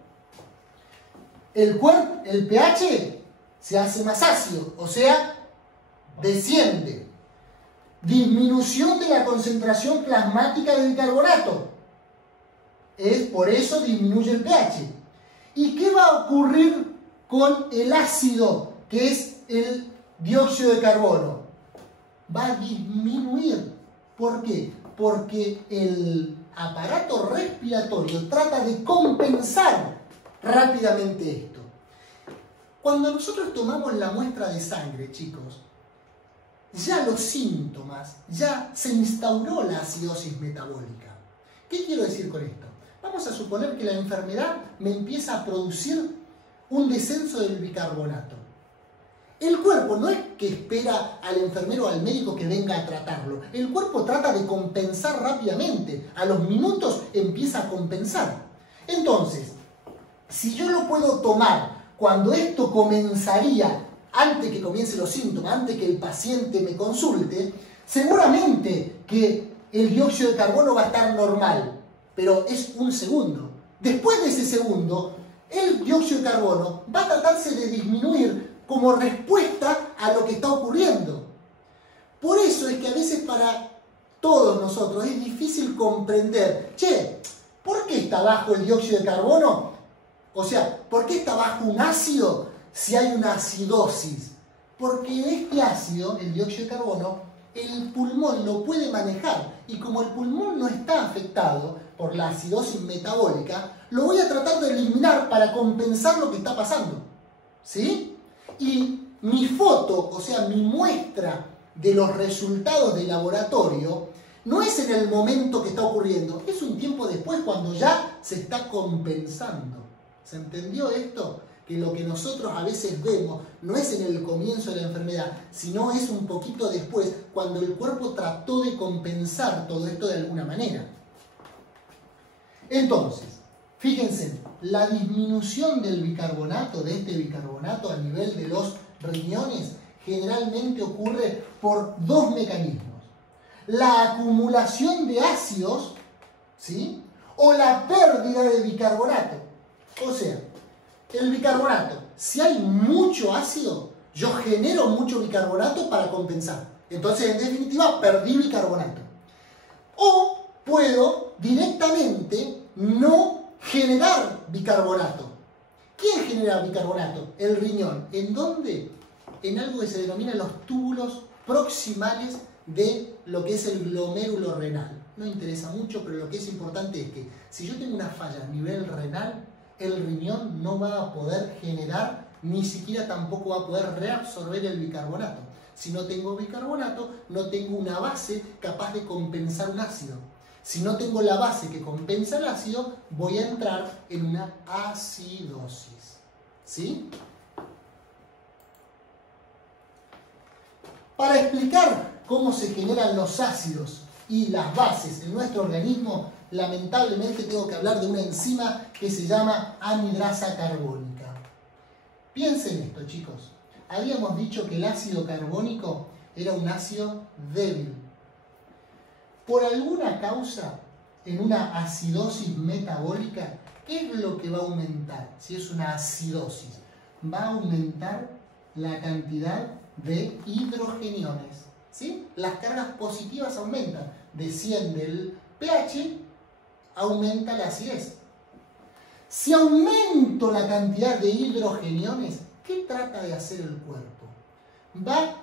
El pH se hace más ácido, o sea, desciende. Disminución de la concentración plasmática de bicarbonato. Por eso disminuye el pH. ¿Y qué va a ocurrir con el ácido, que es el dióxido de carbono? Va a disminuir. ¿Por qué? Porque el aparato respiratorio trata de compensar rápidamente esto. Cuando nosotros tomamos la muestra de sangre, chicos, ya los síntomas, ya se instauró la acidosis metabólica. ¿Qué quiero decir con esto? Vamos a suponer que la enfermedad me empieza a producir un descenso del bicarbonato. El cuerpo no es que espera al enfermero o al médico que venga a tratarlo. El cuerpo trata de compensar rápidamente. A los minutos empieza a compensar. Entonces, si yo lo puedo tomar cuando esto comenzaría, antes que comiencen los síntomas, antes que el paciente me consulte, seguramente que el dióxido de carbono va a estar normal, pero es un segundo. Después de ese segundo, el dióxido de carbono va a tratarse de disminuir como respuesta a lo que está ocurriendo. Por eso es que a veces para todos nosotros es difícil comprender, ¿por qué está bajo el dióxido de carbono? O sea, ¿por qué está bajo un ácido si hay una acidosis? Porque este ácido, el dióxido de carbono, el pulmón lo puede manejar. Y como el pulmón no está afectado por la acidosis metabólica, lo voy a tratar de eliminar para compensar lo que está pasando. ¿Sí? Y mi foto, o sea, mi muestra de los resultados del laboratorio, no es en el momento que está ocurriendo, es un tiempo después cuando ya se está compensando. ¿Se entendió esto? Que lo que nosotros a veces vemos no es en el comienzo de la enfermedad, sino es un poquito después, cuando el cuerpo trató de compensar todo esto de alguna manera. Entonces, fíjense, la disminución del bicarbonato, de este bicarbonato a nivel de los riñones, generalmente ocurre por dos mecanismos. La acumulación de ácidos, ¿sí? O la pérdida de bicarbonato. O sea, el bicarbonato, si hay mucho ácido, yo genero mucho bicarbonato para compensar. Entonces, en definitiva, perdí bicarbonato. O puedo directamente no generar bicarbonato. ¿Quién genera bicarbonato? El riñón. ¿En dónde? En algo que se denomina los túbulos proximales de lo que es el glomérulo renal. No interesa mucho, pero lo que es importante es que si yo tengo una falla a nivel renal, el riñón no va a poder generar, ni siquiera tampoco va a poder reabsorber el bicarbonato. Si no tengo bicarbonato, no tengo una base capaz de compensar un ácido. Si no tengo la base que compensa el ácido, voy a entrar en una acidosis. ¿Sí? Para explicar cómo se generan los ácidos y las bases en nuestro organismo, lamentablemente tengo que hablar de una enzima que se llama anhidrasa carbónica. Piensen esto, chicos. Habíamos dicho que el ácido carbónico era un ácido débil. Por alguna causa, en una acidosis metabólica, ¿qué es lo que va a aumentar? Si es una acidosis, va a aumentar la cantidad de hidrogeniones. ¿Sí? Las cargas positivas aumentan. Desciende el pH, aumenta la acidez. Si aumento la cantidad de hidrogeniones, ¿qué trata de hacer el cuerpo? Va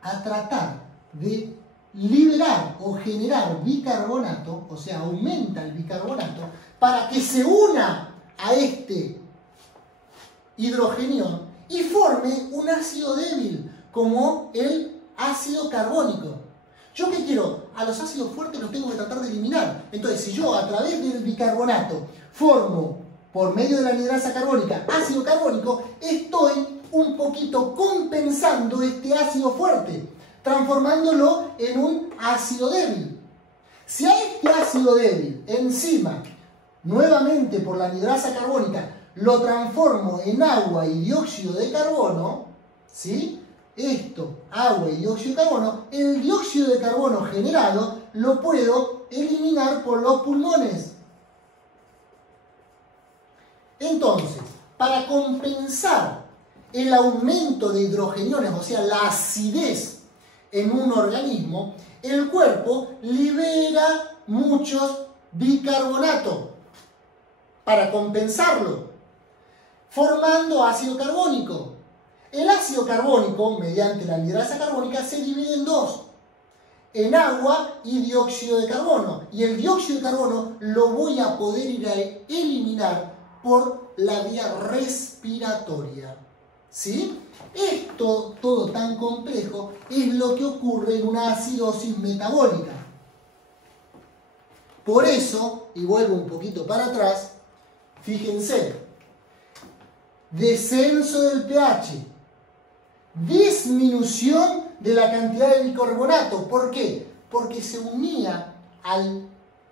a tratar de liberar o generar bicarbonato, o sea, aumenta el bicarbonato, para que se una a este hidrogenión y forme un ácido débil, como el ácido carbónico. ¿Yo qué quiero? A los ácidos fuertes los tengo que tratar de eliminar. Entonces, si yo a través del bicarbonato formo, por medio de la anhidrasa carbónica, ácido carbónico, estoy un poquito compensando este ácido fuerte, transformándolo en un ácido débil. Si a este ácido débil, encima, nuevamente por la anhidrasa carbónica, lo transformo en agua y dióxido de carbono, ¿sí? Esto, agua y dióxido de carbono, el dióxido de carbono generado lo puedo eliminar por los pulmones. Entonces, para compensar el aumento de hidrogeniones, o sea, la acidez en un organismo, el cuerpo libera muchos bicarbonato para compensarlo, formando ácido carbónico. El ácido carbónico, mediante la anhidrasa carbónica, se divide en dos, en agua y dióxido de carbono. Y el dióxido de carbono lo voy a poder ir a eliminar por la vía respiratoria. ¿Sí? Esto, todo tan complejo, es lo que ocurre en una acidosis metabólica. Por eso, y vuelvo un poquito para atrás, fíjense, descenso del pH, disminución de la cantidad de bicarbonato. ¿Por qué? Porque se unía al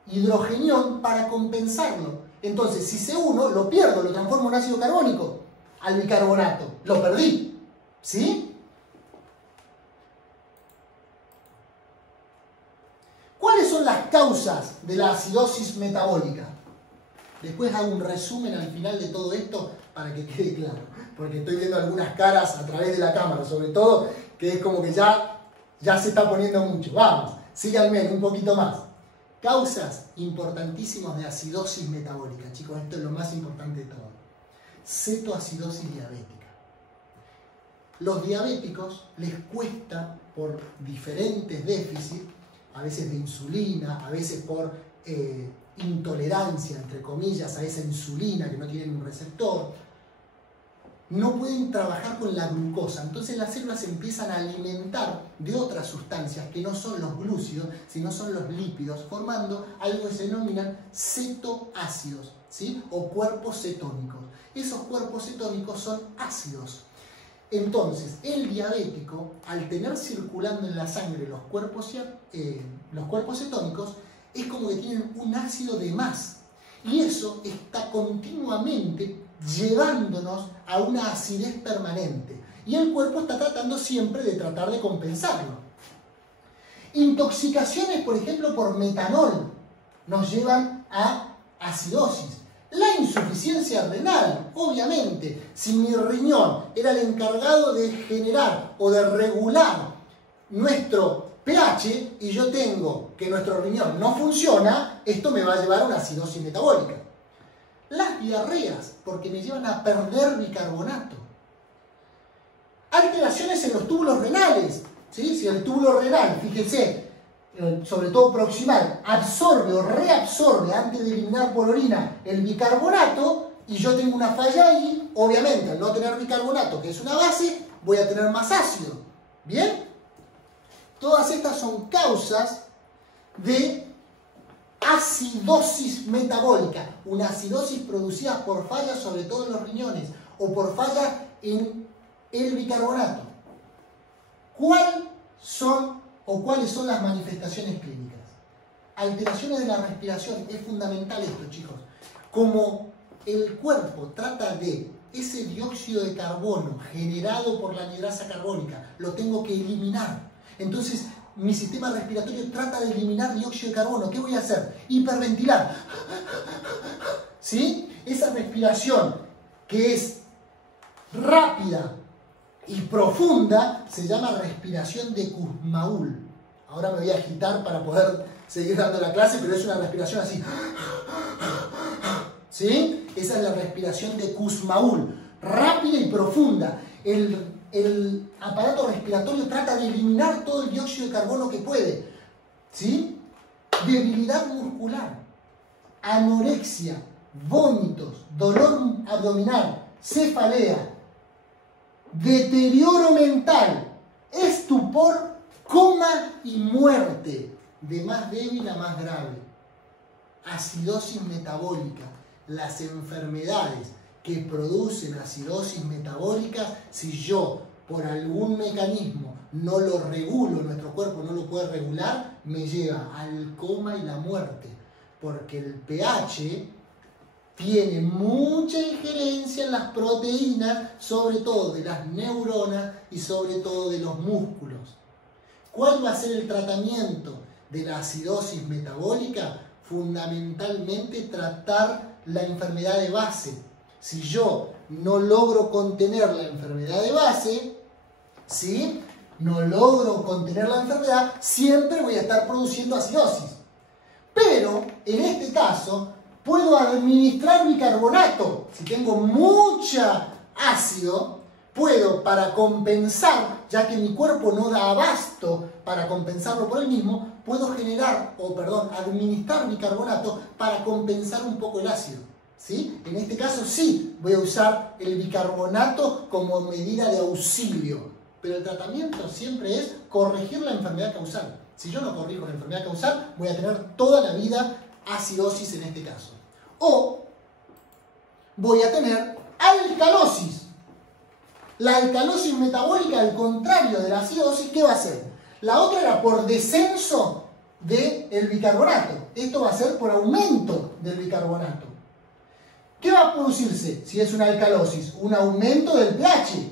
hidrogenión para compensarlo. Entonces, si se uno, lo pierdo, lo transformo en ácido carbónico, al bicarbonato. Lo perdí. ¿Sí? ¿Cuáles son las causas de la acidosis metabólica? Después hago un resumen al final de todo esto para que quede claro, porque estoy viendo algunas caras a través de la cámara, sobre todo, que es como que ya se está poniendo mucho. Vamos, síganme un poquito más. Causas importantísimas de acidosis metabólica, chicos, esto es lo más importante de todo. Cetoacidosis diabética. Los diabéticos les cuesta, por diferentes déficits, a veces de insulina, a veces por intolerancia, entre comillas, a esa insulina que no tienen un receptor, no pueden trabajar con la glucosa. Entonces las células se empiezan a alimentar de otras sustancias que no son los glúcidos, sino son los lípidos, formando algo que se denominan cetoácidos, ¿sí? O cuerpos cetónicos. Esos cuerpos cetónicos son ácidos. Entonces, el diabético, al tener circulando en la sangre los cuerpos cetónicos, es como que tienen un ácido de más. Y eso está continuamente llevándonos a una acidez permanente. Y el cuerpo está tratando siempre de tratar de compensarlo. Intoxicaciones, por ejemplo, por metanol, nos llevan a acidosis. La insuficiencia renal, obviamente, si mi riñón era el encargado de generar o de regular nuestro pH y yo tengo que nuestro riñón no funciona, esto me va a llevar a una acidosis metabólica. Las diarreas, porque me llevan a perder bicarbonato. Alteraciones en los túbulos renales, ¿sí? Si el túbulo renal, fíjense, sobre todo proximal, absorbe o reabsorbe antes de eliminar por orina el bicarbonato y yo tengo una falla ahí, obviamente al no tener bicarbonato, que es una base, voy a tener más ácido. ¿Bien? Todas estas son causas de acidosis metabólica, una acidosis producida por fallas sobre todo en los riñones o por fallas en el bicarbonato. ¿Cuáles son las manifestaciones clínicas? Alteraciones de la respiración. Es fundamental esto, chicos. Como el cuerpo trata de ese dióxido de carbono generado por la anhidrasa carbónica, lo tengo que eliminar. Entonces, mi sistema respiratorio trata de eliminar dióxido de carbono. ¿Qué voy a hacer? Hiperventilar. ¿Sí? Esa respiración que es rápida y profunda se llama respiración de Kussmaul. Ahora me voy a agitar para poder seguir dando la clase, pero es una respiración así. ¿Sí? Esa es la respiración de Kussmaul. Rápida y profunda. El aparato respiratorio trata de eliminar todo el dióxido de carbono que puede. ¿Sí? Debilidad muscular, anorexia, vómitos, dolor abdominal, cefalea, deterioro mental, estupor, coma y muerte, de más débil a más grave. Acidosis metabólica, las enfermedades que producen acidosis metabólica, si yo por algún mecanismo no lo regulo, nuestro cuerpo no lo puede regular, me lleva al coma y la muerte, porque el pH tiene mucha injerencia en las proteínas, sobre todo de las neuronas y sobre todo de los músculos. ¿Cuál va a ser el tratamiento de la acidosis metabólica? Fundamentalmente tratar la enfermedad de base. Si yo no logro contener la enfermedad de base, ¿sí? No logro contener la enfermedad, siempre voy a estar produciendo acidosis. Pero, en este caso, puedo administrar bicarbonato. Si tengo mucha ácido, puedo, para compensar, ya que mi cuerpo no da abasto para compensarlo por él mismo, puedo administrar bicarbonato para compensar un poco el ácido. ¿Sí? En este caso sí voy a usar el bicarbonato como medida de auxilio, pero el tratamiento siempre es corregir la enfermedad causal. Si yo no corrijo la enfermedad causal, voy a tener toda la vida acidosis en este caso. O voy a tener alcalosis. La alcalosis metabólica, al contrario de la acidosis, ¿qué va a hacer? La otra era por descenso del bicarbonato. Esto va a ser por aumento del bicarbonato. ¿Qué va a producirse si es una alcalosis? Un aumento del pH.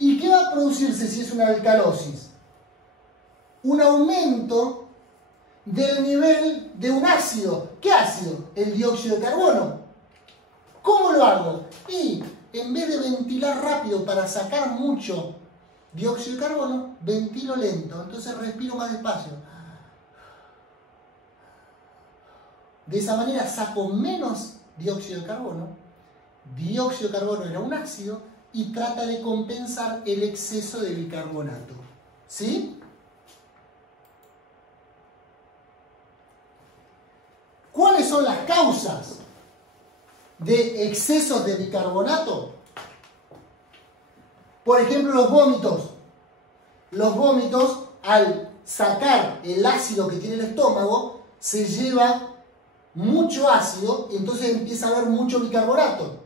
¿Y qué va a producirse si es una alcalosis? Un aumento del nivel de un ácido. ¿Qué ácido? El dióxido de carbono. ¿Cómo lo hago? Y en vez de ventilar rápido para sacar mucho dióxido de carbono, ventilo lento. Entonces respiro más despacio. De esa manera saco menos dióxido de carbono. Dióxido de carbono era un ácido y trata de compensar el exceso de bicarbonato. ¿Sí? ¿Cuáles son las causas de excesos de bicarbonato? Por ejemplo, los vómitos. Los vómitos, al sacar el ácido que tiene el estómago, se lleva mucho ácido y entonces empieza a haber mucho bicarbonato.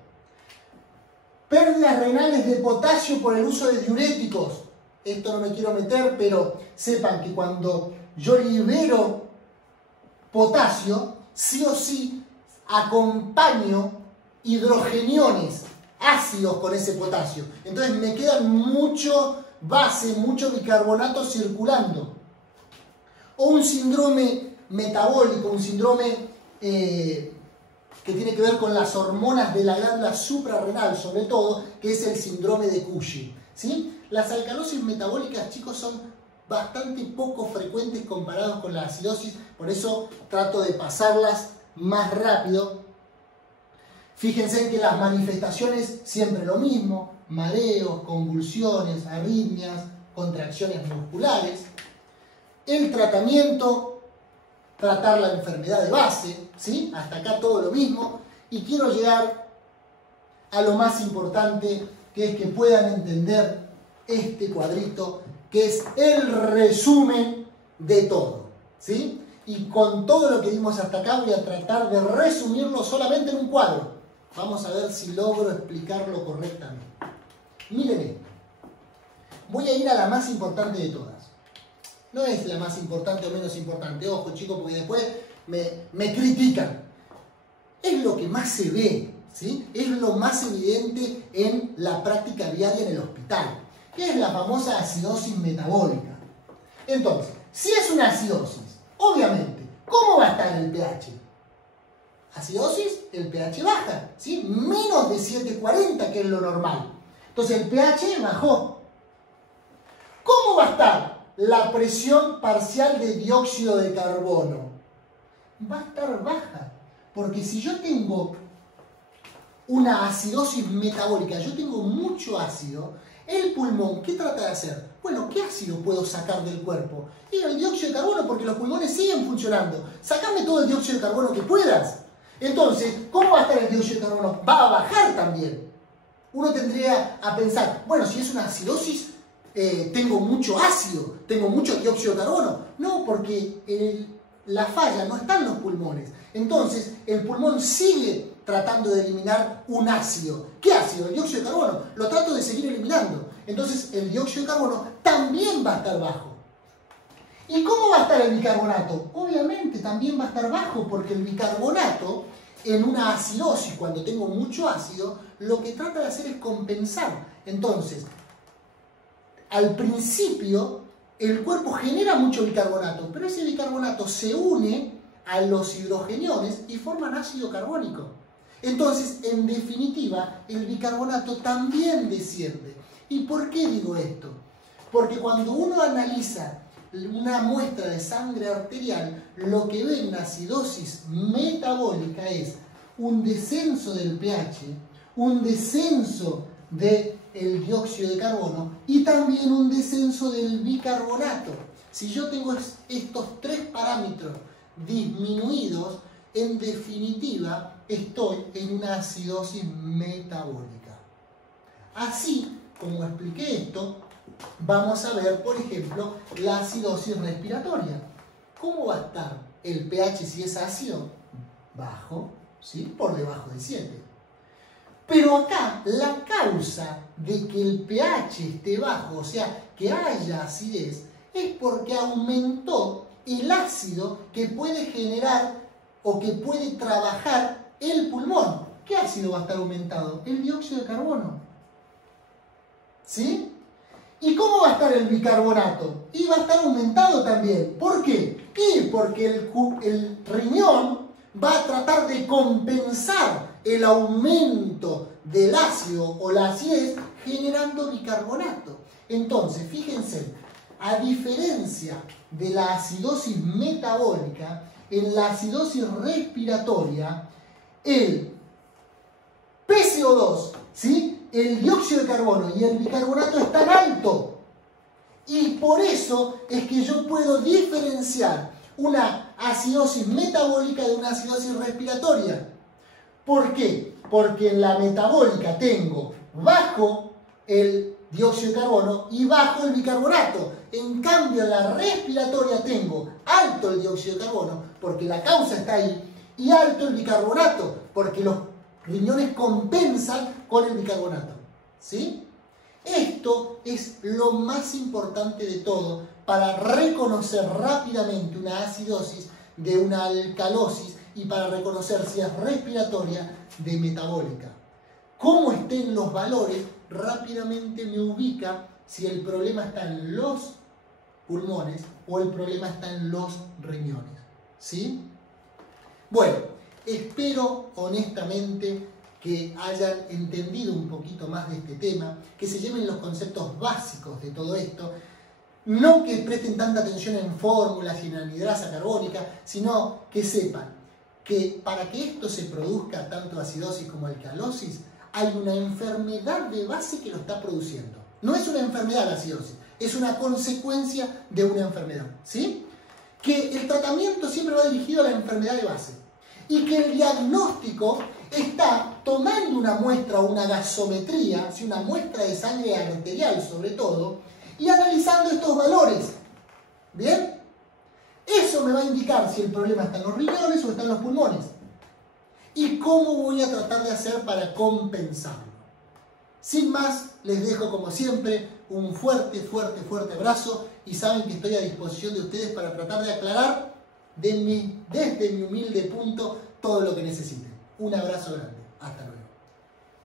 Pérdidas renales de potasio por el uso de diuréticos. Esto no me quiero meter, pero sepan que cuando yo libero potasio, sí o sí acompaño hidrogeniones ácidos con ese potasio. Entonces me quedan mucho base, mucho bicarbonato circulando. O un síndrome metabólico, un síndrome que tiene que ver con las hormonas de la glándula suprarrenal, sobre todo, que es el síndrome de Cushing. ¿Sí? Las alcalosis metabólicas, chicos, son bastante poco frecuentes comparados con la acidosis, por eso trato de pasarlas más rápido. Fíjense en que las manifestaciones siempre lo mismo: mareos, convulsiones, arritmias, contracciones musculares. El tratamiento, tratar la enfermedad de base, ¿sí? Hasta acá todo lo mismo. Y quiero llegar a lo más importante, que es que puedan entender este cuadrito, que es el resumen de todo, ¿sí? Y con todo lo que vimos hasta acá voy a tratar de resumirlo solamente en un cuadro. Vamos a ver si logro explicarlo correctamente. Miren esto. Voy a ir a la más importante de todas. No es la más importante o menos importante, ojo chicos, porque después me critican. Es lo que más se ve, ¿sí? Es lo más evidente en la práctica diaria en el hospital, que es la famosa acidosis metabólica. Entonces, si es una acidosis, obviamente, ¿cómo va a estar el pH? Acidosis, el pH baja, ¿sí? Menos de 7,40, que es lo normal. Entonces el pH bajó. ¿Cómo va a estar la presión parcial de dióxido de carbono? Va a estar baja, porque si yo tengo una acidosis metabólica, yo tengo mucho ácido, el pulmón, ¿qué trata de hacer? Bueno, ¿qué ácido puedo sacar del cuerpo? Y el dióxido de carbono, porque los pulmones siguen funcionando. Sácame todo el dióxido de carbono que puedas. Entonces, ¿cómo va a estar el dióxido de carbono? Va a bajar también. Uno tendría a pensar, bueno, si es una acidosis, tengo mucho ácido, tengo mucho dióxido de carbono. No, porque la falla no está en los pulmones. Entonces, el pulmón sigue tratando de eliminar un ácido. ¿Qué ácido? El dióxido de carbono. Lo trato de seguir eliminando. Entonces, el dióxido de carbono también va a estar bajo. ¿Y cómo va a estar el bicarbonato? Obviamente también va a estar bajo, porque el bicarbonato, en una acidosis, cuando tengo mucho ácido, lo que trata de hacer es compensar. Entonces, al principio, el cuerpo genera mucho bicarbonato, pero ese bicarbonato se une a los hidrogeniones y forman ácido carbónico. Entonces, en definitiva, el bicarbonato también desciende. ¿Y por qué digo esto? Porque cuando uno analiza una muestra de sangre arterial, lo que ve en una acidosis metabólica es un descenso del pH, un descenso del dióxido de carbono y también un descenso del bicarbonato. Si yo tengo estos tres parámetros disminuidos, en definitiva estoy en una acidosis metabólica. Así como expliqué esto, vamos a ver, por ejemplo, la acidosis respiratoria. ¿Cómo va a estar el pH si es ácido? Bajo, ¿sí? Por debajo de 7. Pero acá la causa de que el pH esté bajo, o sea, que haya acidez, es porque aumentó el ácido que puede generar o que puede trabajar el pulmón. ¿Qué ácido va a estar aumentado? El dióxido de carbono. ¿Sí? ¿Y cómo va a estar el bicarbonato? Y va a estar aumentado también. ¿Por qué? Porque el riñón va a tratar de compensar el aumento del ácido o la acidez generando bicarbonato. Entonces, fíjense, a diferencia de la acidosis metabólica, en la acidosis respiratoria, el PCO2, ¿sí?, el dióxido de carbono y el bicarbonato están alto. Y por eso es que yo puedo diferenciar una acidosis metabólica de una acidosis respiratoria. ¿Por qué? Porque en la metabólica tengo bajo el dióxido de carbono y bajo el bicarbonato. En cambio, en la respiratoria tengo alto el dióxido de carbono, porque la causa está ahí, y alto el bicarbonato, porque los riñones compensan con el bicarbonato. ¿Sí? Esto es lo más importante de todo para reconocer rápidamente una acidosis de una alcalosis y para reconocer si es respiratoria de metabólica. Cómo estén los valores rápidamente me ubica si el problema está en los pulmones o el problema está en los riñones. ¿Sí? Bueno, espero honestamente que hayan entendido un poquito más de este tema, que se lleven los conceptos básicos de todo esto, no que presten tanta atención en fórmulas y en anhidrasa carbónica, sino que sepan que para que esto se produzca, tanto acidosis como alcalosis, hay una enfermedad de base que lo está produciendo. No es una enfermedad la acidosis, es una consecuencia de una enfermedad, ¿sí? Que el tratamiento siempre va dirigido a la enfermedad de base y que el diagnóstico está tomando una muestra o una gasometría, una muestra de sangre arterial sobre todo, y analizando estos valores. ¿Bien? Eso me va a indicar si el problema está en los riñones o está en los pulmones. Y cómo voy a tratar de hacer para compensarlo. Sin más, les dejo como siempre un fuerte, fuerte, fuerte abrazo y saben que estoy a disposición de ustedes para tratar de aclarar desde mi humilde punto todo lo que necesiten. Un abrazo grande. Hasta luego.